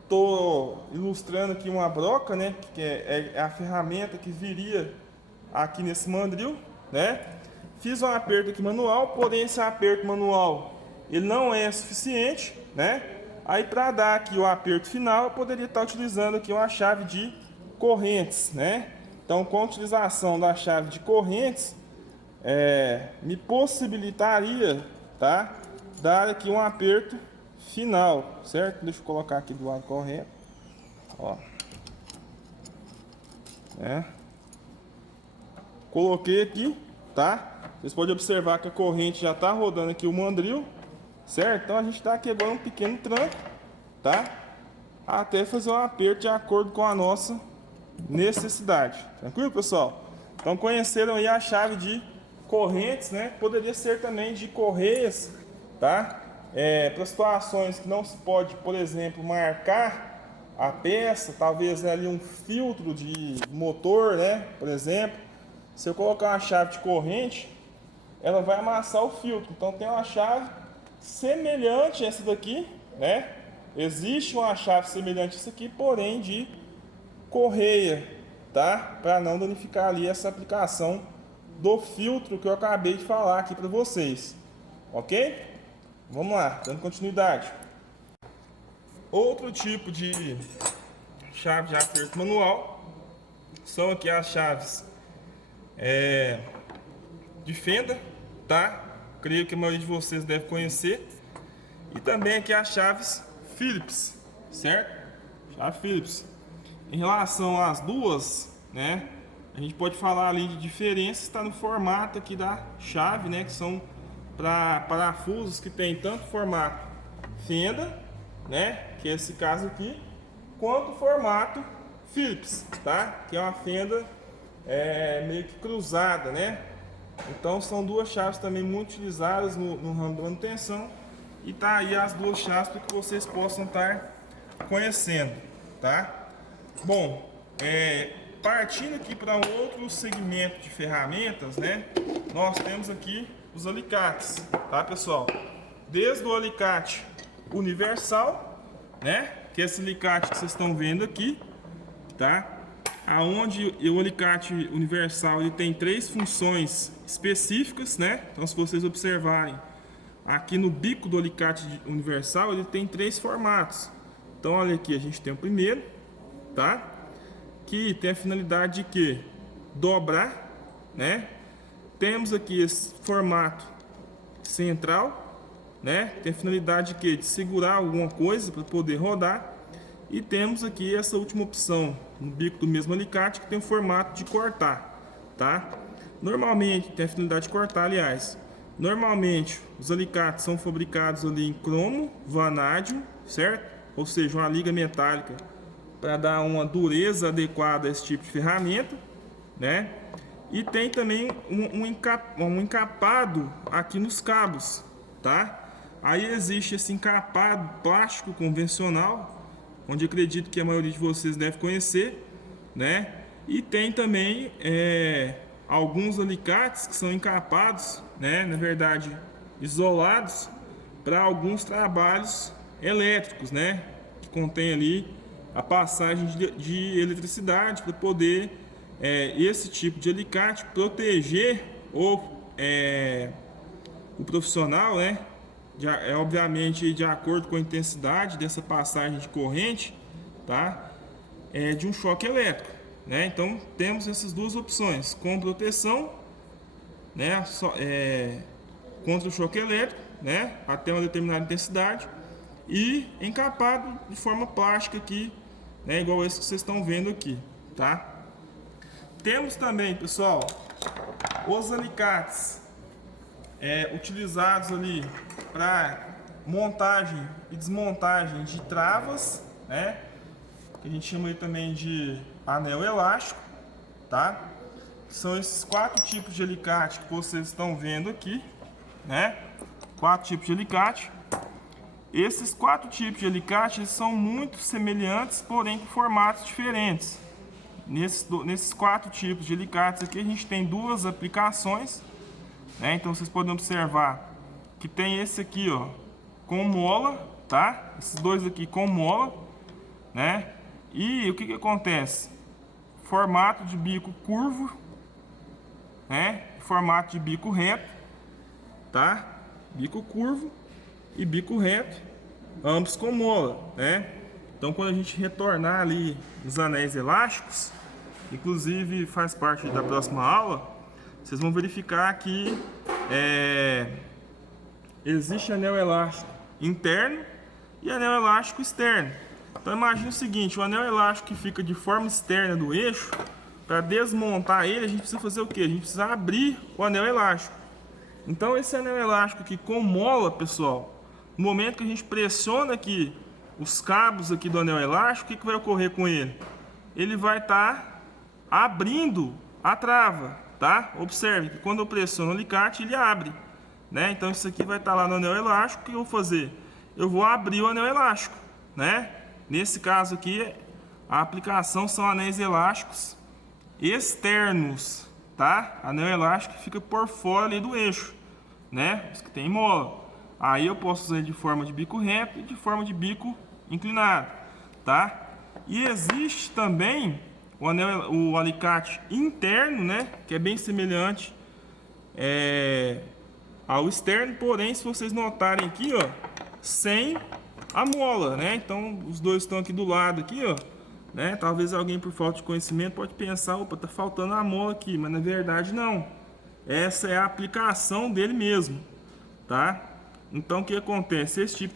tô ilustrando aqui uma broca, né? Que é a ferramenta que viria aqui nesse mandril, né? Fiz um aperto aqui manual, porém esse aperto manual ele não é suficiente, né? Aí para dar aqui o aperto final, eu poderia estar utilizando aqui uma chave de correntes, né? Então com a utilização da chave de correntes, me possibilitaria, tá? Dar aqui um aperto final, certo? Deixa eu colocar aqui do lado correto, ó. Coloquei aqui, tá? Vocês podem observar que a corrente já está rodando aqui o mandril, certo? Então a gente dá aqui agora um pequeno tranco, tá? Até fazer um aperto de acordo com a nossa necessidade. Tranquilo, pessoal? Então conheceram aí a chave de correntes, né? Poderia ser também de correias, tá? Para situações que não se pode, por exemplo, marcar a peça, talvez ali um filtro de motor, né? Por exemplo, se eu colocar uma chave de corrente, ela vai amassar o filtro. Então tem uma chave semelhante a essa daqui, né? Existe uma chave semelhante a essa aqui, porém de correia, tá? Para não danificar ali essa aplicação do filtro que eu acabei de falar aqui para vocês, ok? Vamos lá, dando continuidade. Outro tipo de chave de aperto manual são aqui as chaves de fenda, tá? Creio que a maioria de vocês deve conhecer. E também aqui as chaves Phillips, certo? Chave Phillips. Em relação às duas, né? A gente pode falar ali de diferença, está no formato aqui da chave, né? Que são para parafusos que tem tanto formato fenda, né? Que é esse caso aqui, quanto o formato Phillips, tá? Que é uma fenda meio que cruzada, né? Então são duas chaves também muito utilizadas no ramo da manutenção. E tá aí as duas chaves para que vocês possam estar conhecendo, tá? Bom, partindo aqui para um outro segmento de ferramentas, né? Nós temos aqui os alicates, tá, pessoal? Desde o alicate universal, né? Que é esse alicate que vocês estão vendo aqui, tá? Aonde o alicate universal ele tem 3 funções específicas, né? Então, se vocês observarem aqui no bico do alicate universal, ele tem 3 formatos. Então olha aqui, a gente tem o primeiro, tá? Que tem a finalidade de que dobrar, né? Temos aqui esse formato central, né? Tem a finalidade de que de segurar alguma coisa para poder rodar. E temos aqui essa última opção no bico do mesmo alicate, que tem o formato de cortar, tá? Normalmente tem a finalidade de cortar, aliás. Normalmente os alicates são fabricados ali em cromo, vanádio, certo? Ou seja, uma liga metálica para dar uma dureza adequada a esse tipo de ferramenta, né? E tem também um encapado aqui nos cabos, tá? Aí existe esse encapado plástico convencional, onde acredito que a maioria de vocês deve conhecer, né? E tem também alguns alicates que são encapados, né? Na verdade, isolados para alguns trabalhos elétricos, né? Que contém ali a passagem de eletricidade para poder esse tipo de alicate proteger o profissional, né? Obviamente de acordo com a intensidade dessa passagem de corrente, tá? De um choque elétrico, né? Então temos essas duas opções, com proteção, né? Contra o choque elétrico, né? Até uma determinada intensidade, e encapado de forma plástica aqui, né? Igual esse que vocês estão vendo aqui, tá? Temos também, pessoal, os alicates utilizados ali para montagem e desmontagem de travas, né? Que a gente chama aí também de anel elástico, tá? São esses 4 tipos de alicate que vocês estão vendo aqui, né? 4 tipos de alicate. Esses 4 tipos de alicate eles são muito semelhantes, porém com formatos diferentes. Nesses 4 tipos de alicates aqui a gente tem 2 aplicações, né? Então vocês podem observar que tem esse aqui, ó, com mola, tá? Esses dois aqui com mola, né? E o que acontece? Formato de bico curvo, né? Formato de bico reto, tá? Bico curvo e bico reto, ambos com mola, né? Então quando a gente retornar ali os anéis elásticos, inclusive faz parte da próxima aula, vocês vão verificar que existe anel elástico interno e anel elástico externo. Então imagine o seguinte, o anel elástico que fica de forma externa do eixo, para desmontar ele a gente precisa fazer o que? A gente precisa abrir o anel elástico. Então esse anel elástico aqui com mola, pessoal, no momento que a gente pressiona aqui os cabos aqui do anel elástico, o que vai ocorrer com ele? Ele vai estar abrindo a trava, tá? Observe que quando eu pressiono o alicate ele abre, né? Então isso aqui vai estar lá no anel elástico. O que eu vou fazer? Eu vou abrir o anel elástico, né? Nesse caso aqui a aplicação são anéis elásticos externos, tá? Anel elástico que fica por fora ali do eixo, né? Os que tem mola. Aí eu posso usar de forma de bico reto e de forma de bico inclinado, tá? E existe também o alicate interno, né? Que é bem semelhante ao externo, porém, se vocês notarem aqui, ó, sem a mola, né? Então os dois estão aqui do lado aqui, ó, né? Talvez alguém por falta de conhecimento pode pensar, opa, tá faltando a mola aqui, mas na verdade não. Essa é a aplicação dele mesmo, tá? Então o que acontece? Esse tipo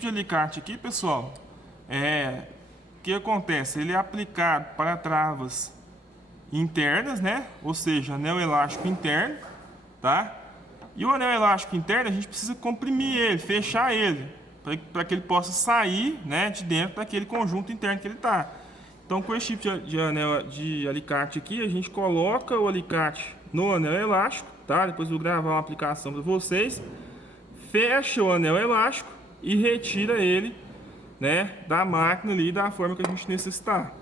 de alicate aqui, pessoal, o que acontece? Ele é aplicado para travas internas, né? Ou seja, anel elástico interno, tá? E o anel elástico interno a gente precisa comprimir ele, fechar ele, para que ele possa sair, né, de dentro daquele conjunto interno que ele está. Então, com esse tipo de alicate aqui, a gente coloca o alicate no anel elástico, tá? Depois eu vou gravar uma aplicação para vocês. Fecha o anel elástico e retira ele, né, da máquina ali da forma que a gente necessitar.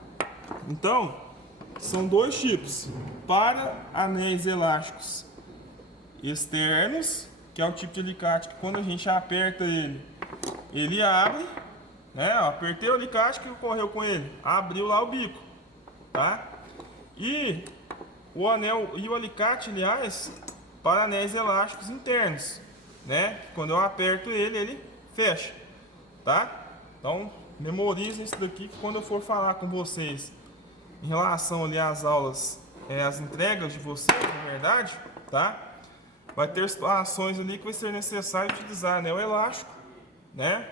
Então, são 2 tipos. Para anéis elásticos externos, que é o tipo de alicate que quando a gente aperta ele, ele abre, né? Apertei o alicate, o que ocorreu com ele? Abriu lá o bico, tá? E o anel e o alicate, aliás, para anéis elásticos internos, né? Quando eu aperto ele, ele fecha. tá? Então, memorizem isso daqui que quando eu for falar com vocês em relação ali às aulas, as entregas de vocês, na verdade, tá? Vai ter situações ali que vai ser necessário utilizar anel elástico, né?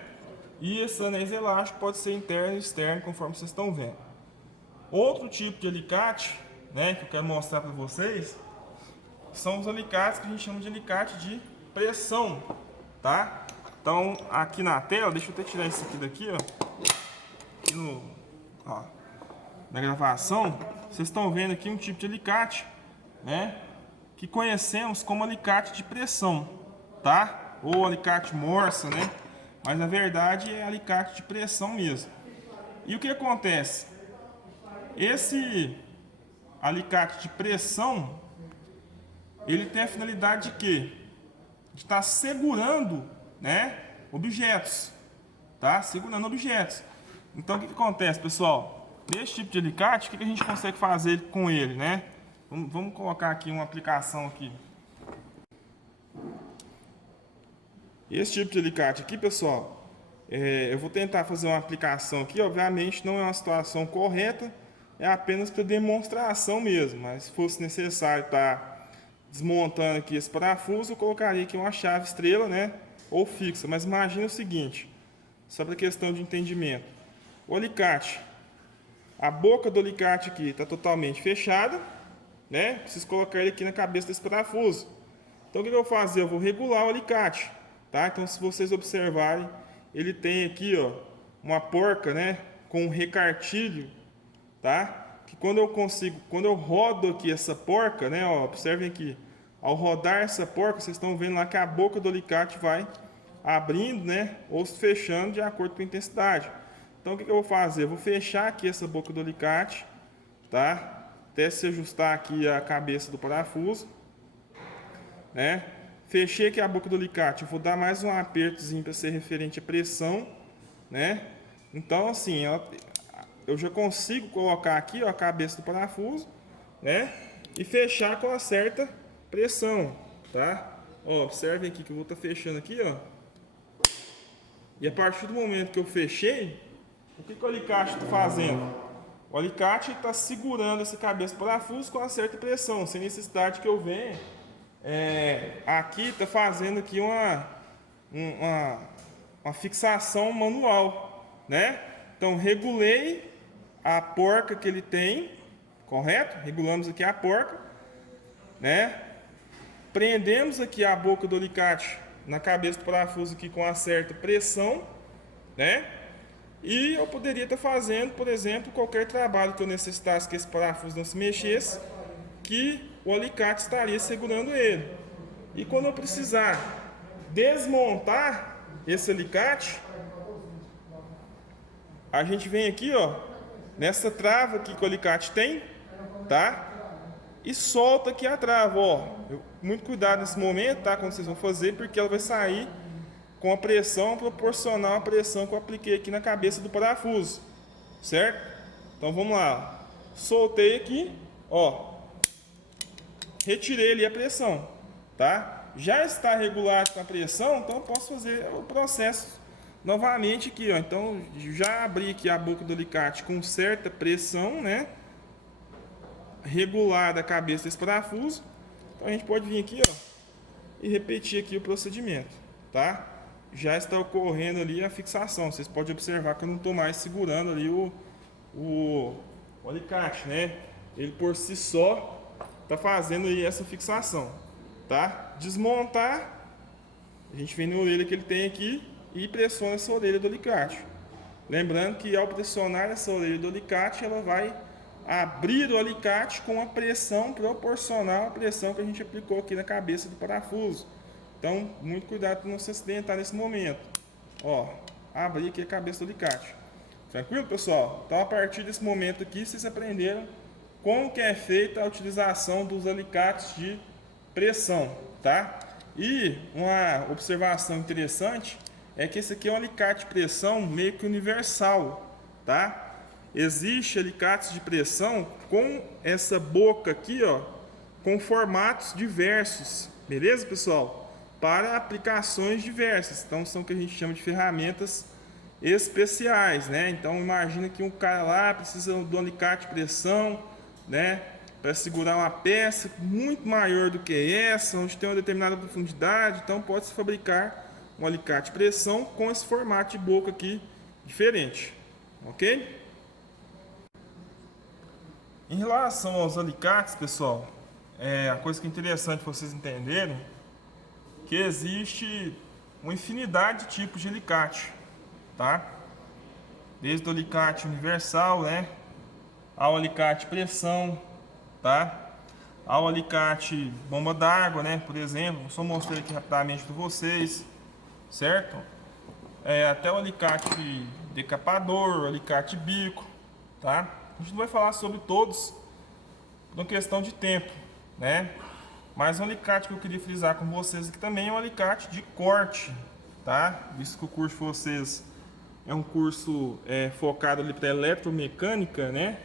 E esse anéis elástico pode ser interno e externo, conforme vocês estão vendo. Outro tipo de alicate, né, que eu quero mostrar para vocês, são os alicates que a gente chama de alicate de pressão, tá? Então, aqui na tela, deixa eu até tirar isso aqui daqui, ó. Aqui na gravação, vocês estão vendo aqui um tipo de alicate, né? Que conhecemos como alicate de pressão, tá? Ou alicate morsa, né? Mas na verdade é alicate de pressão mesmo. E o que acontece? Esse alicate de pressão, ele tem a finalidade de quê? De estar segurando, né, objetos, tá? Segurando objetos. Então o que acontece, pessoal? Nesse tipo de alicate, o que a gente consegue fazer com ele, né? Vamos colocar aqui uma aplicação aqui. Esse tipo de alicate aqui, pessoal, eu vou tentar fazer uma aplicação aqui. Obviamente não é uma situação correta, é apenas para demonstração mesmo. Mas se fosse necessário estar desmontando aqui esse parafuso, eu colocaria aqui uma chave estrela, né? Ou fixa. Mas imagine o seguinte, só para questão de entendimento. O alicate, a boca do alicate aqui está totalmente fechada, né? Preciso colocar ele aqui na cabeça desse parafuso. Então o que eu vou fazer? Eu vou regular o alicate, tá? Então se vocês observarem, ele tem aqui, ó, uma porca, né, com um recartilho, tá? Que quando eu rodo aqui essa porca, né, ó, observem aqui, ao rodar essa porca, vocês estão vendo lá que a boca do alicate vai abrindo, né, ou se fechando de acordo com a intensidade. Então o que eu vou fazer? Eu vou fechar aqui essa boca do alicate, tá? Até se ajustar aqui a cabeça do parafuso, né? Fechei aqui a boca do alicate, eu vou dar mais um apertozinho para ser referente à pressão, né? Então assim, eu já consigo colocar aqui, ó, a cabeça do parafuso, né? E fechar com uma certa pressão, tá? Ó, observem aqui que eu vou estar fechando aqui, ó. E a partir do momento que eu fechei, o que o alicate está fazendo? O alicate está segurando essa cabeça do parafuso com uma certa pressão, sem necessidade que eu venha. Aqui está fazendo aqui uma fixação manual, né? Então regulei a porca que ele tem, correto? Regulamos aqui a porca, né? Prendemos aqui a boca do alicate na cabeça do parafuso aqui com uma certa pressão, né? E eu poderia estar fazendo, por exemplo, qualquer trabalho que eu necessitasse que esse parafuso não se mexesse, que o alicate estaria segurando ele. E quando eu precisar desmontar esse alicate, a gente vem aqui, ó, nessa trava aqui que o alicate tem, tá? E solta aqui a trava, ó. Muito cuidado nesse momento, tá? Quando vocês vão fazer, porque ela vai sair com a pressão proporcional à pressão que eu apliquei aqui na cabeça do parafuso, certo? Então vamos lá, soltei aqui, ó, retirei ali a pressão, tá? Já está regulado com a pressão, então eu posso fazer o processo novamente aqui, ó. Então já abri aqui a boca do alicate com certa pressão, né? Regulada a cabeça desse parafuso. Então a gente pode vir aqui, ó, e repetir aqui o procedimento, tá? Já está ocorrendo ali a fixação. Vocês podem observar que eu não estou mais segurando ali o alicate, né? Ele por si só está fazendo aí essa fixação, tá? Desmontar, a gente vem na orelha que ele tem aqui e pressiona essa orelha do alicate. Lembrando que ao pressionar essa orelha do alicate, ela vai abrir o alicate com a pressão proporcional à pressão que a gente aplicou aqui na cabeça do parafuso. Então, muito cuidado para não se acidentar nesse momento. Ó, abri aqui a cabeça do alicate. Tranquilo, pessoal? Então, a partir desse momento aqui, vocês aprenderam como que é feita a utilização dos alicates de pressão, tá? E uma observação interessante é que esse aqui é um alicate de pressão meio que universal, tá? Existe alicates de pressão com essa boca aqui, ó, com formatos diversos, beleza, pessoal? Para aplicações diversas. Então são o que a gente chama de ferramentas especiais, né? Então imagina que um cara lá precisa do alicate de pressão, né, para segurar uma peça muito maior do que essa, onde tem uma determinada profundidade, então pode-se fabricar um alicate de pressão com esse formato de boca aqui diferente, ok? Em relação aos alicates, pessoal, a coisa que é interessante vocês entenderem que existe uma infinidade de tipos de alicate, tá? Desde o alicate universal, né, ao alicate pressão, tá? Ao alicate bomba d'água, né, por exemplo, só mostrei aqui rapidamente para vocês, certo? Até o alicate decapador, alicate bico, tá? A gente não vai falar sobre todos por uma questão de tempo, né? Mas um alicate que eu queria frisar com vocês aqui também é um alicate de corte, tá? Visto que o curso de vocês é um curso focado ali para eletromecânica, né?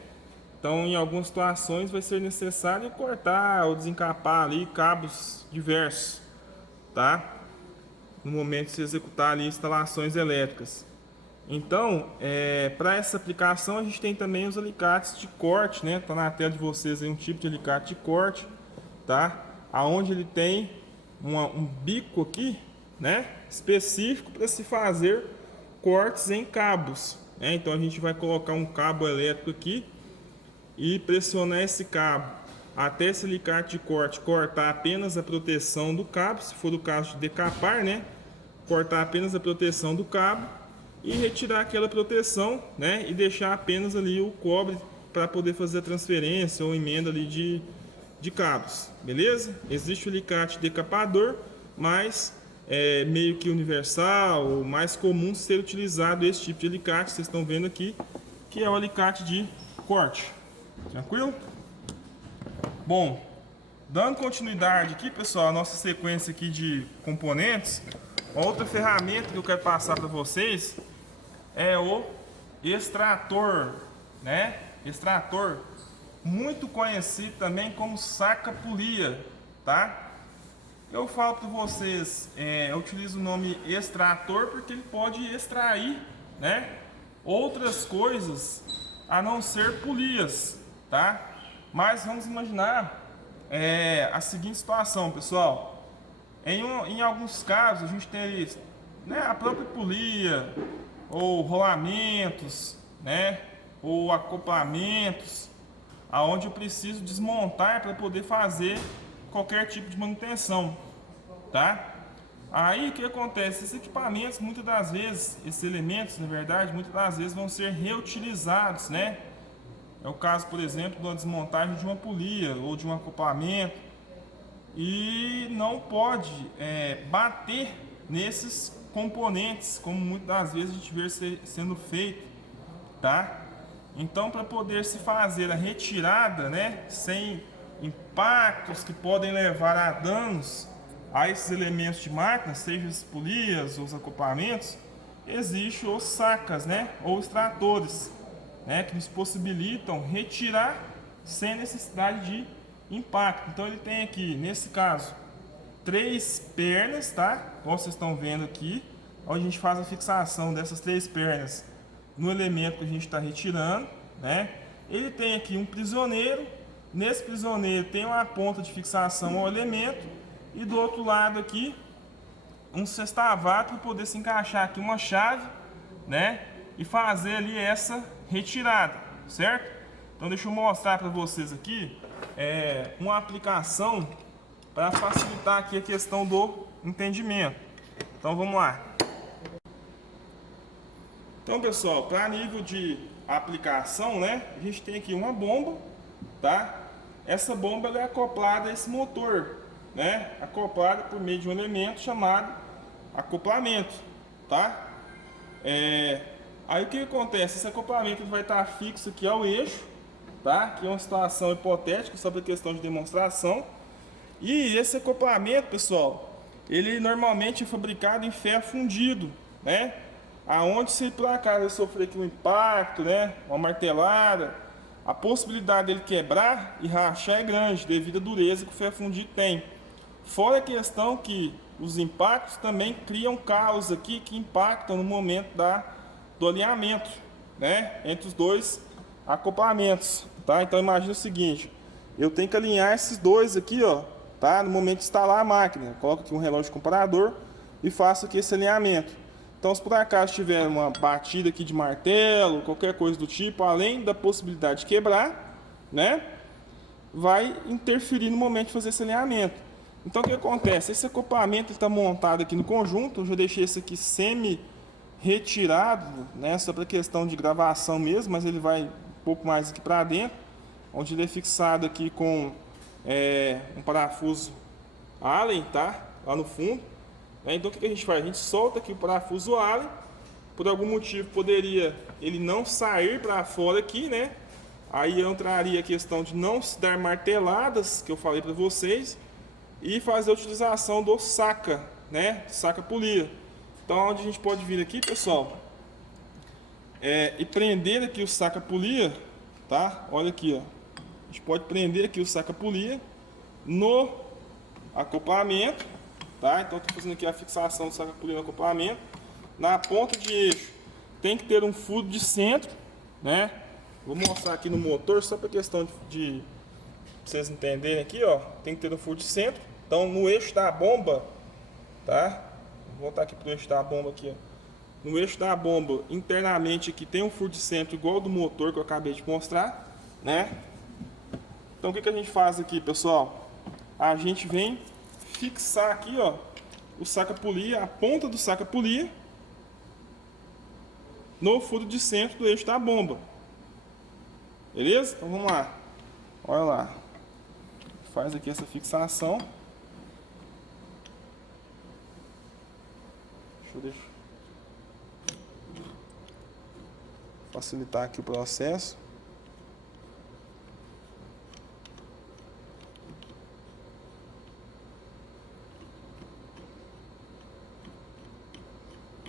Então, em algumas situações vai ser necessário cortar ou desencapar ali cabos diversos, tá? No momento de se executar ali instalações elétricas. Então, para essa aplicação a gente tem também os alicates de corte, né? Tá na tela de vocês aí um tipo de alicate de corte, tá? Aonde ele tem um bico aqui, né? Específico para se fazer cortes em cabos, né? Então a gente vai colocar um cabo elétrico aqui e pressionar esse cabo até esse alicate de corte cortar apenas a proteção do cabo, se for o caso de decapar, né? Cortar apenas a proteção do cabo e retirar aquela proteção, né? E deixar apenas ali o cobre para poder fazer a transferência ou emenda ali de cabos, beleza? Existe o alicate decapador, mas meio que universal, ou mais comum ser utilizado esse tipo de alicate, vocês estão vendo aqui, que é o alicate de corte. Tranquilo? Bom, dando continuidade aqui, pessoal, a nossa sequência aqui de componentes, outra ferramenta que eu quero passar para vocês é o extrator, né? Extrator, muito conhecido também como saca-polia, tá? Eu falo para vocês, eu utilizo o nome extrator porque ele pode extrair, né, outras coisas a não ser polias, tá? Mas vamos imaginar a seguinte situação, pessoal. Em alguns casos a gente tem, né, a própria polia ou rolamentos, né, ou acoplamentos, aonde eu preciso desmontar para poder fazer qualquer tipo de manutenção, tá? Aí o que acontece? Esses equipamentos, muitas das vezes, esses elementos, na verdade, muitas das vezes vão ser reutilizados, né? É o caso, por exemplo, da desmontagem de uma polia ou de um acoplamento, e não pode bater nesses componentes, como muitas das vezes a gente vê sendo feito, tá? Então, para poder se fazer a retirada, né, sem impactos que podem levar a danos a esses elementos de máquina, seja as polias ou os acoplamentos, existem os sacas, né, ou extratores, né, que nos possibilitam retirar sem necessidade de impacto. Então ele tem aqui, nesse caso, 3 pernas, tá? Como vocês estão vendo aqui, onde a gente faz a fixação dessas 3 pernas no elemento que a gente está retirando, né? Ele tem aqui um prisioneiro. Nesse prisioneiro tem uma ponta de fixação ao elemento e do outro lado aqui um sextavato para poder se encaixar aqui uma chave, né? E fazer ali essa retirada, certo? Então deixa eu mostrar para vocês aqui uma aplicação para facilitar aqui a questão do entendimento. Então vamos lá. Então, pessoal, para nível de aplicação, né, a gente tem aqui uma bomba, tá? Essa bomba ela é acoplada a esse motor, né? Acoplada por meio de um elemento chamado acoplamento, tá? Aí o que acontece? Esse acoplamento vai estar fixo aqui ao eixo, tá? Que é uma situação hipotética, só para questão de demonstração. E esse acoplamento, pessoal, ele normalmente é fabricado em ferro fundido, né? Aonde, se por acaso ele sofrer aqui um impacto, né, uma martelada, a possibilidade dele quebrar e rachar é grande devido à dureza que o ferro fundido tem. Fora a questão que os impactos também criam caos aqui que impactam no momento da do alinhamento, né, entre os dois acoplamentos, tá? Então imagina o seguinte, eu tenho que alinhar esses dois aqui, ó, tá? No momento de instalar a máquina, coloco aqui um relógio comparador e faço aqui esse alinhamento. Então, se por acaso tiver uma batida aqui de martelo, qualquer coisa do tipo, além da possibilidade de quebrar, né, vai interferir no momento de fazer esse alinhamento. Então, o que acontece? Esse acoplamento está montado aqui no conjunto, eu já deixei esse aqui semi-retirado, né, só para questão de gravação mesmo, mas ele vai um pouco mais aqui para dentro, onde ele é fixado aqui com um parafuso Allen, tá? Lá no fundo. Então o que a gente faz? A gente solta aqui o parafuso Allen. Por algum motivo poderia ele não sair para fora aqui, né? Aí entraria a questão de não se dar marteladas, que eu falei para vocês, e fazer a utilização do saca, né? Saca polia. Então onde a gente pode vir aqui, pessoal, e prender aqui o saca polia, tá? Olha aqui, ó. A gente pode prender aqui o saca polia no acoplamento, tá? Então estou fazendo aqui a fixação do saca polia no acoplamento. Na ponta de eixo tem que ter um furo de centro, né? Vou mostrar aqui no motor só para questão de vocês entenderem aqui, ó. Tem que ter um furo de centro. Então no eixo da bomba, tá? Vou voltar aqui pro eixo da bomba aqui, ó. No eixo da bomba internamente aqui tem um furo de centro igual ao do motor que eu acabei de mostrar, né? Então o que a gente faz aqui, pessoal? A gente vem fixar aqui, ó, o saca-polia, a ponta do saca-polia no furo de centro do eixo da bomba. Beleza? Então vamos lá. Olha lá. Faz aqui essa fixação. Deixa eu facilitar aqui o processo.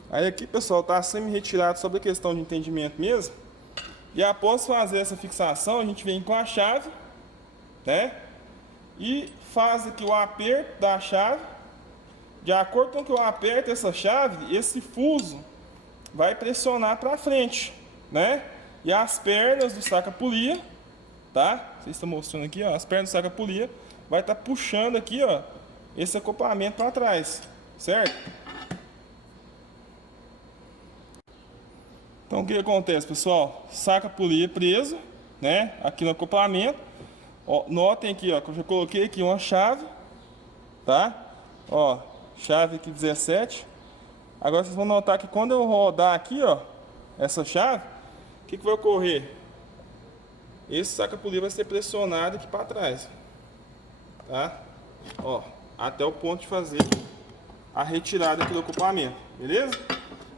Aí aqui, pessoal, tá semi-retirado sobre a questão de entendimento mesmo. E após fazer essa fixação, a gente vem com a chave, né? E faz aqui o aperto da chave. De acordo com que eu aperto essa chave, esse fuso vai pressionar para frente, né? E as pernas do saca-polia, tá? Vocês estão mostrando aqui, ó, as pernas do saca-polia vai estar puxando aqui, ó, esse acoplamento para trás, certo? Então o que acontece, pessoal? Saca-polia preso, né? Aqui no acoplamento. Ó, notem aqui, ó, que eu já coloquei aqui uma chave, tá? Ó, chave aqui 17. Agora vocês vão notar que quando eu rodar aqui, ó, essa chave, o que vai ocorrer? Esse saca-polia vai ser pressionado aqui para trás, tá? Ó, até o ponto de fazer a retirada aqui do acoplamento, beleza?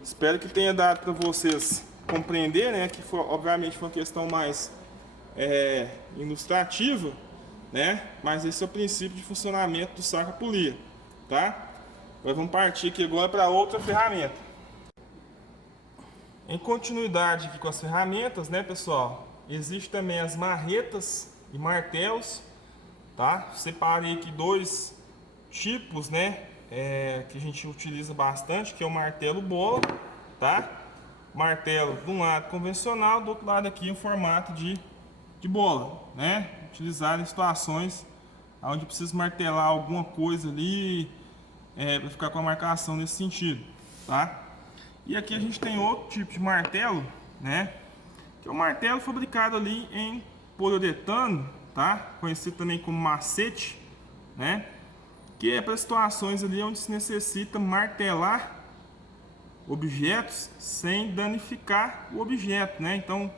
Espero que tenha dado para vocês compreender, né? Que foi, obviamente foi uma questão mais ilustrativa, né? Mas esse é o princípio de funcionamento do saca-polia, tá? Agora vamos partir aqui agora para outra ferramenta. Em continuidade aqui com as ferramentas, né, pessoal? Existem também as marretas e martelos, tá? Separei aqui dois tipos, né? Que a gente utiliza bastante, que é o martelo bola, tá? Martelo de um lado convencional, do outro lado aqui em formato de bola, né? Utilizado em situações onde precisa martelar alguma coisa ali, para ficar com a marcação nesse sentido, tá? E aqui a gente tem outro tipo de martelo, né? Que é o martelo fabricado ali em poliuretano, tá? Conhecido também como macete, né? Que é para situações ali onde se necessita martelar objetos sem danificar o objeto, né? Então,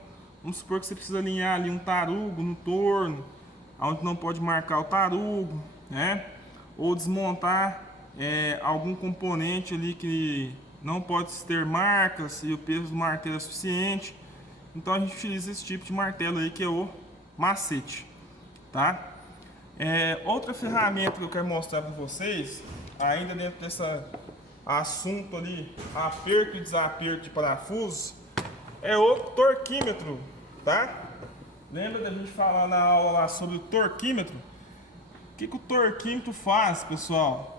vamos supor que você precisa alinhar ali um tarugo no torno, onde não pode marcar o tarugo, né? Ou desmontar algum componente ali que não pode ter marcas e o peso do martelo é suficiente. Então a gente utiliza esse tipo de martelo aí, que é o macete, tá? Outra ferramenta que eu quero mostrar para vocês, ainda dentro desse assunto ali, aperto e desaperto de parafusos, é o torquímetro, tá? Lembra da gente falar na aula lá sobre o torquímetro? O que o torquímetro faz, pessoal?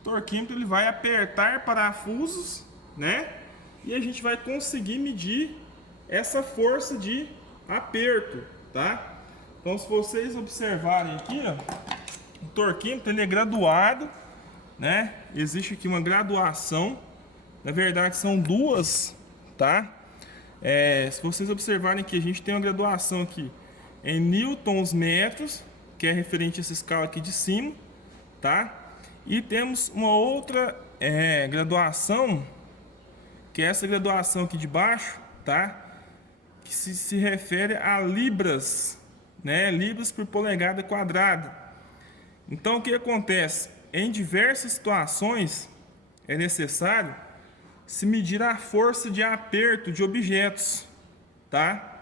O torquímetro ele vai apertar parafusos, né? e a gente vai conseguir medir essa força de aperto, tá? Então, se vocês observarem aqui, ó, o torquímetro ele é graduado, né? Existe aqui uma graduação, na verdade são duas, tá? Se vocês observarem aqui, a gente tem uma graduação aqui em newtons metros, que é referente a essa escala aqui de cima, tá? E temos uma outra graduação, que é essa graduação aqui de baixo, tá? Que se refere a libras, né? Libras por polegada quadrada. Então, o que acontece? Em diversas situações é necessário se medir a força de aperto de objetos, tá?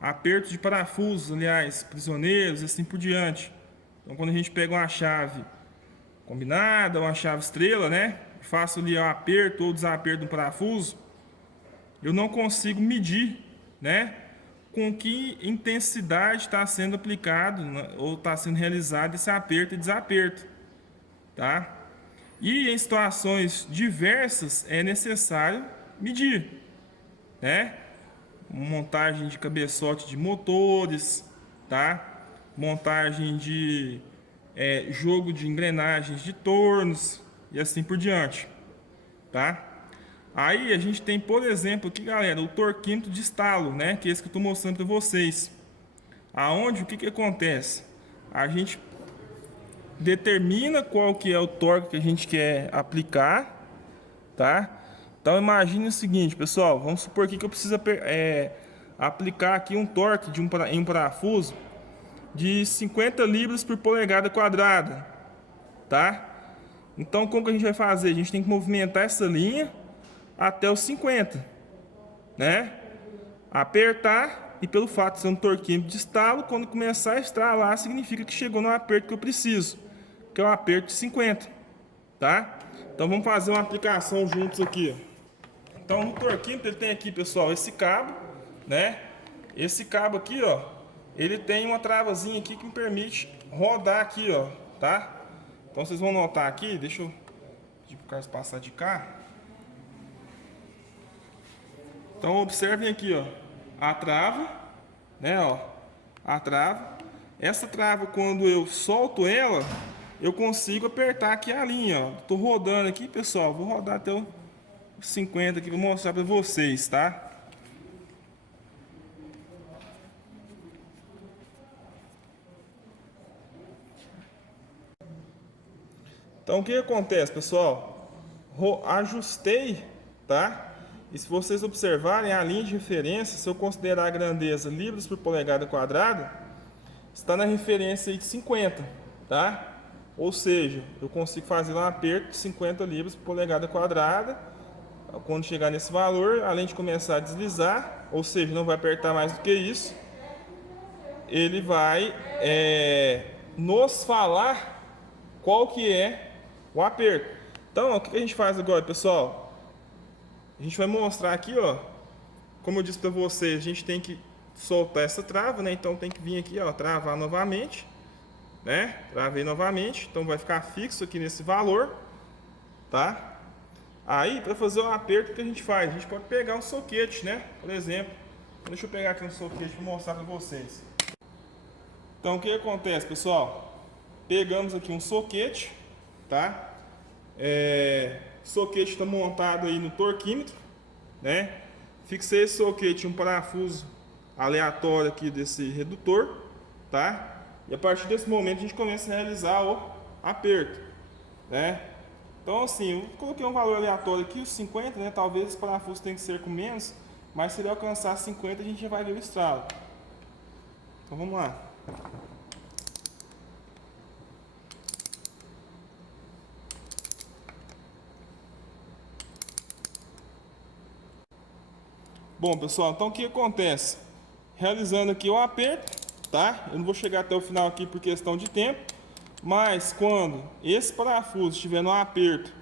Aperto de parafusos, aliás, prisioneiros e assim por diante. Então, quando a gente pega uma chave combinada, uma chave estrela, né? Faço ali o aperto ou desaperto do parafuso, eu não consigo medir, né? Com que intensidade está sendo aplicado, né, ou está sendo realizado esse aperto e desaperto, tá? E em situações diversas é necessário medir, né? Montagem de cabeçote de motores, tá? Montagem de jogo de engrenagens de tornos e assim por diante, tá? Aí a gente tem, por exemplo, aqui, galera, o torquímetro de estalo, né? Que é esse que eu estou mostrando para vocês. Aonde o que acontece? A gente determina qual que é o torque que a gente quer aplicar, tá? Então imagine o seguinte, pessoal, vamos supor aqui que eu preciso aplicar aqui um torque em um parafuso de 50 libras por polegada quadrada, tá? Então como que a gente vai fazer? A gente tem que movimentar essa linha até os 50, né? Apertar, e pelo fato de ser um torquímetro de estalo, quando começar a estralar significa que chegou no aperto que eu preciso, que é o aperto de 50, tá? Então vamos fazer uma aplicação juntos aqui. Então no torquímetro ele tem aqui, pessoal, esse cabo, né? Esse cabo aqui, ó, ele tem uma travazinha aqui que me permite rodar aqui, ó, tá? Então vocês vão notar aqui, deixa eu pedir pro Carlos passar de cá. Então observem aqui, ó, a trava, né, ó, a trava. Essa trava, quando eu solto ela, eu consigo apertar aqui a linha, ó. Tô rodando aqui, pessoal, vou rodar até os 50 aqui, vou mostrar para vocês, tá? Então o que acontece, pessoal? Ajustei, tá? E se vocês observarem a linha de referência, se eu considerar a grandeza libras por polegada quadrada, está na referência aí de 50, tá? Ou seja, eu consigo fazer um aperto de 50 libras por polegada quadrada. Quando chegar nesse valor, além de começar a deslizar, ou seja, não vai apertar mais do que isso, ele vai nos falar qual que é o aperto. Então, o que a gente faz agora, pessoal? A gente vai mostrar aqui, ó, como eu disse para vocês, a gente tem que soltar essa trava, né? Então tem que vir aqui, ó, travar novamente, né? Travei novamente, então vai ficar fixo aqui nesse valor, tá? Aí, para fazer o aperto, o que a gente faz? A gente pode pegar um soquete, né? Por exemplo, deixa eu pegar aqui um soquete para mostrar para vocês. Então, o que acontece, pessoal? Pegamos aqui um soquete, tá? O soquete está montado aí no torquímetro, né? Fixei esse soquete em um parafuso aleatório aqui desse redutor, tá? E a partir desse momento a gente começa a realizar o aperto, né? Então assim, eu coloquei um valor aleatório aqui, os 50, né? Talvez esse parafuso tenha que ser com menos, mas se ele alcançar 50 a gente já vai ver o estralo. Então vamos lá. Bom, pessoal, então o que acontece? Realizando aqui o aperto, tá? Eu não vou chegar até o final aqui por questão de tempo, mas quando esse parafuso estiver no aperto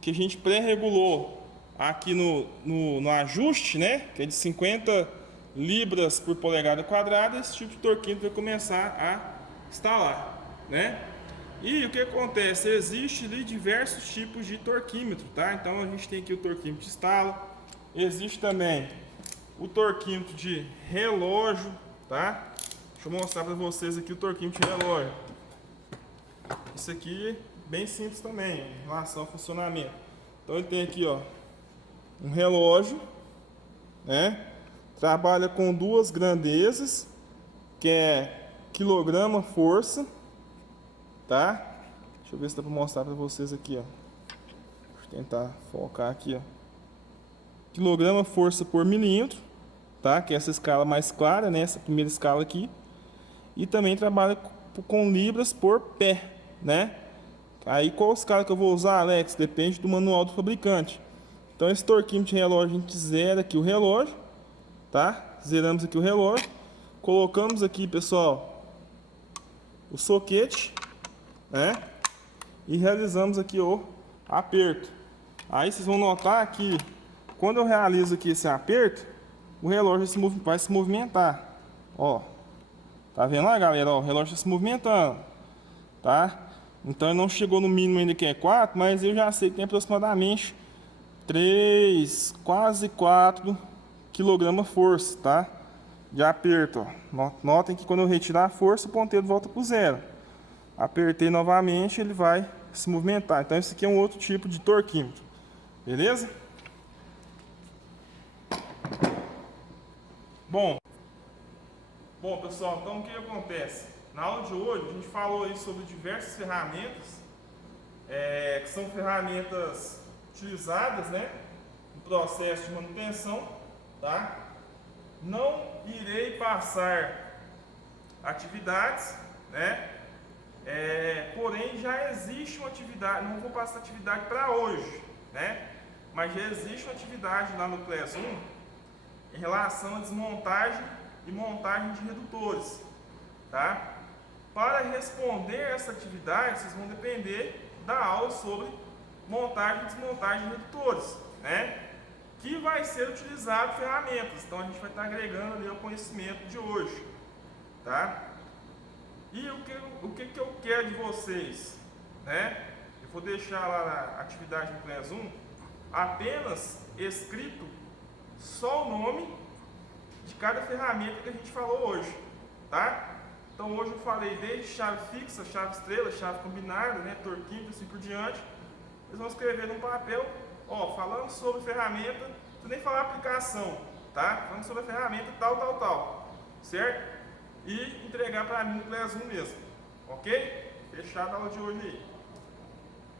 que a gente pré-regulou aqui no ajuste, né? Que é de 50 libras por polegada quadrada, esse tipo de torquímetro vai começar a instalar, né? E o que acontece? Existe ali diversos tipos de torquímetro, tá? Então a gente tem aqui o torquímetro de estalo, existe também o torquímetro de relógio, tá? Deixa eu mostrar para vocês aqui o torquímetro de relógio. Isso aqui é bem simples também, em relação ao funcionamento. Então ele tem aqui, ó, um relógio, né? Trabalha com duas grandezas, que é quilograma força, tá? Deixa eu ver se dá para mostrar para vocês aqui, ó. Deixa eu tentar focar aqui, ó. Quilograma força por milímetro, tá? Que é essa escala mais clara, né? Essa primeira escala aqui. E também trabalha com libras por pé, né? Aí qual escala que eu vou usar, Alex? Depende do manual do fabricante. Então esse torquímetro de relógio, a gente zera aqui o relógio, tá? Zeramos aqui o relógio. Colocamos aqui, pessoal, o soquete, né? E realizamos aqui o aperto. Aí vocês vão notar que quando eu realizo aqui esse aperto, o relógio vai se movimentar. Ó, tá vendo lá, galera? Ó, o relógio está se movimentando, tá? Então ele não chegou no mínimo ainda, que é 4, mas eu já sei que tem aproximadamente 3, quase 4 kg força, tá? De aperto, ó. Notem que quando eu retirar a força, o ponteiro volta para o zero. Apertei novamente, ele vai se movimentar. Então esse aqui é um outro tipo de torquímetro, beleza? Bom, pessoal, então o que acontece? Na aula de hoje a gente falou aí sobre diversas ferramentas, que são ferramentas utilizadas, né, no processo de manutenção, tá? Não irei passar atividades, né? Porém já existe uma atividade, não vou passar atividade para hoje, né? Mas já existe uma atividade lá no Class 1 em relação à desmontagem e montagem de redutores, tá? Para responder essa atividade, vocês vão depender da aula sobre montagem e desmontagem de redutores, né? Que vai ser utilizado ferramentas. Então a gente vai estar agregando ali ao conhecimento de hoje, tá? E o que eu quero de vocês, né? Eu vou deixar lá na atividade do Class 1 apenas escrito só o nome de cada ferramenta que a gente falou hoje, tá? Então hoje eu falei desde chave fixa, chave estrela, chave combinada, né, torquímetro, assim por diante. Eles vão escrever num papel, ó, falando sobre ferramenta, não precisa nem falar aplicação, tá? Falando sobre a ferramenta tal, certo? E entregar para mim no Class 1 mesmo, ok? Fechado a aula de hoje aí.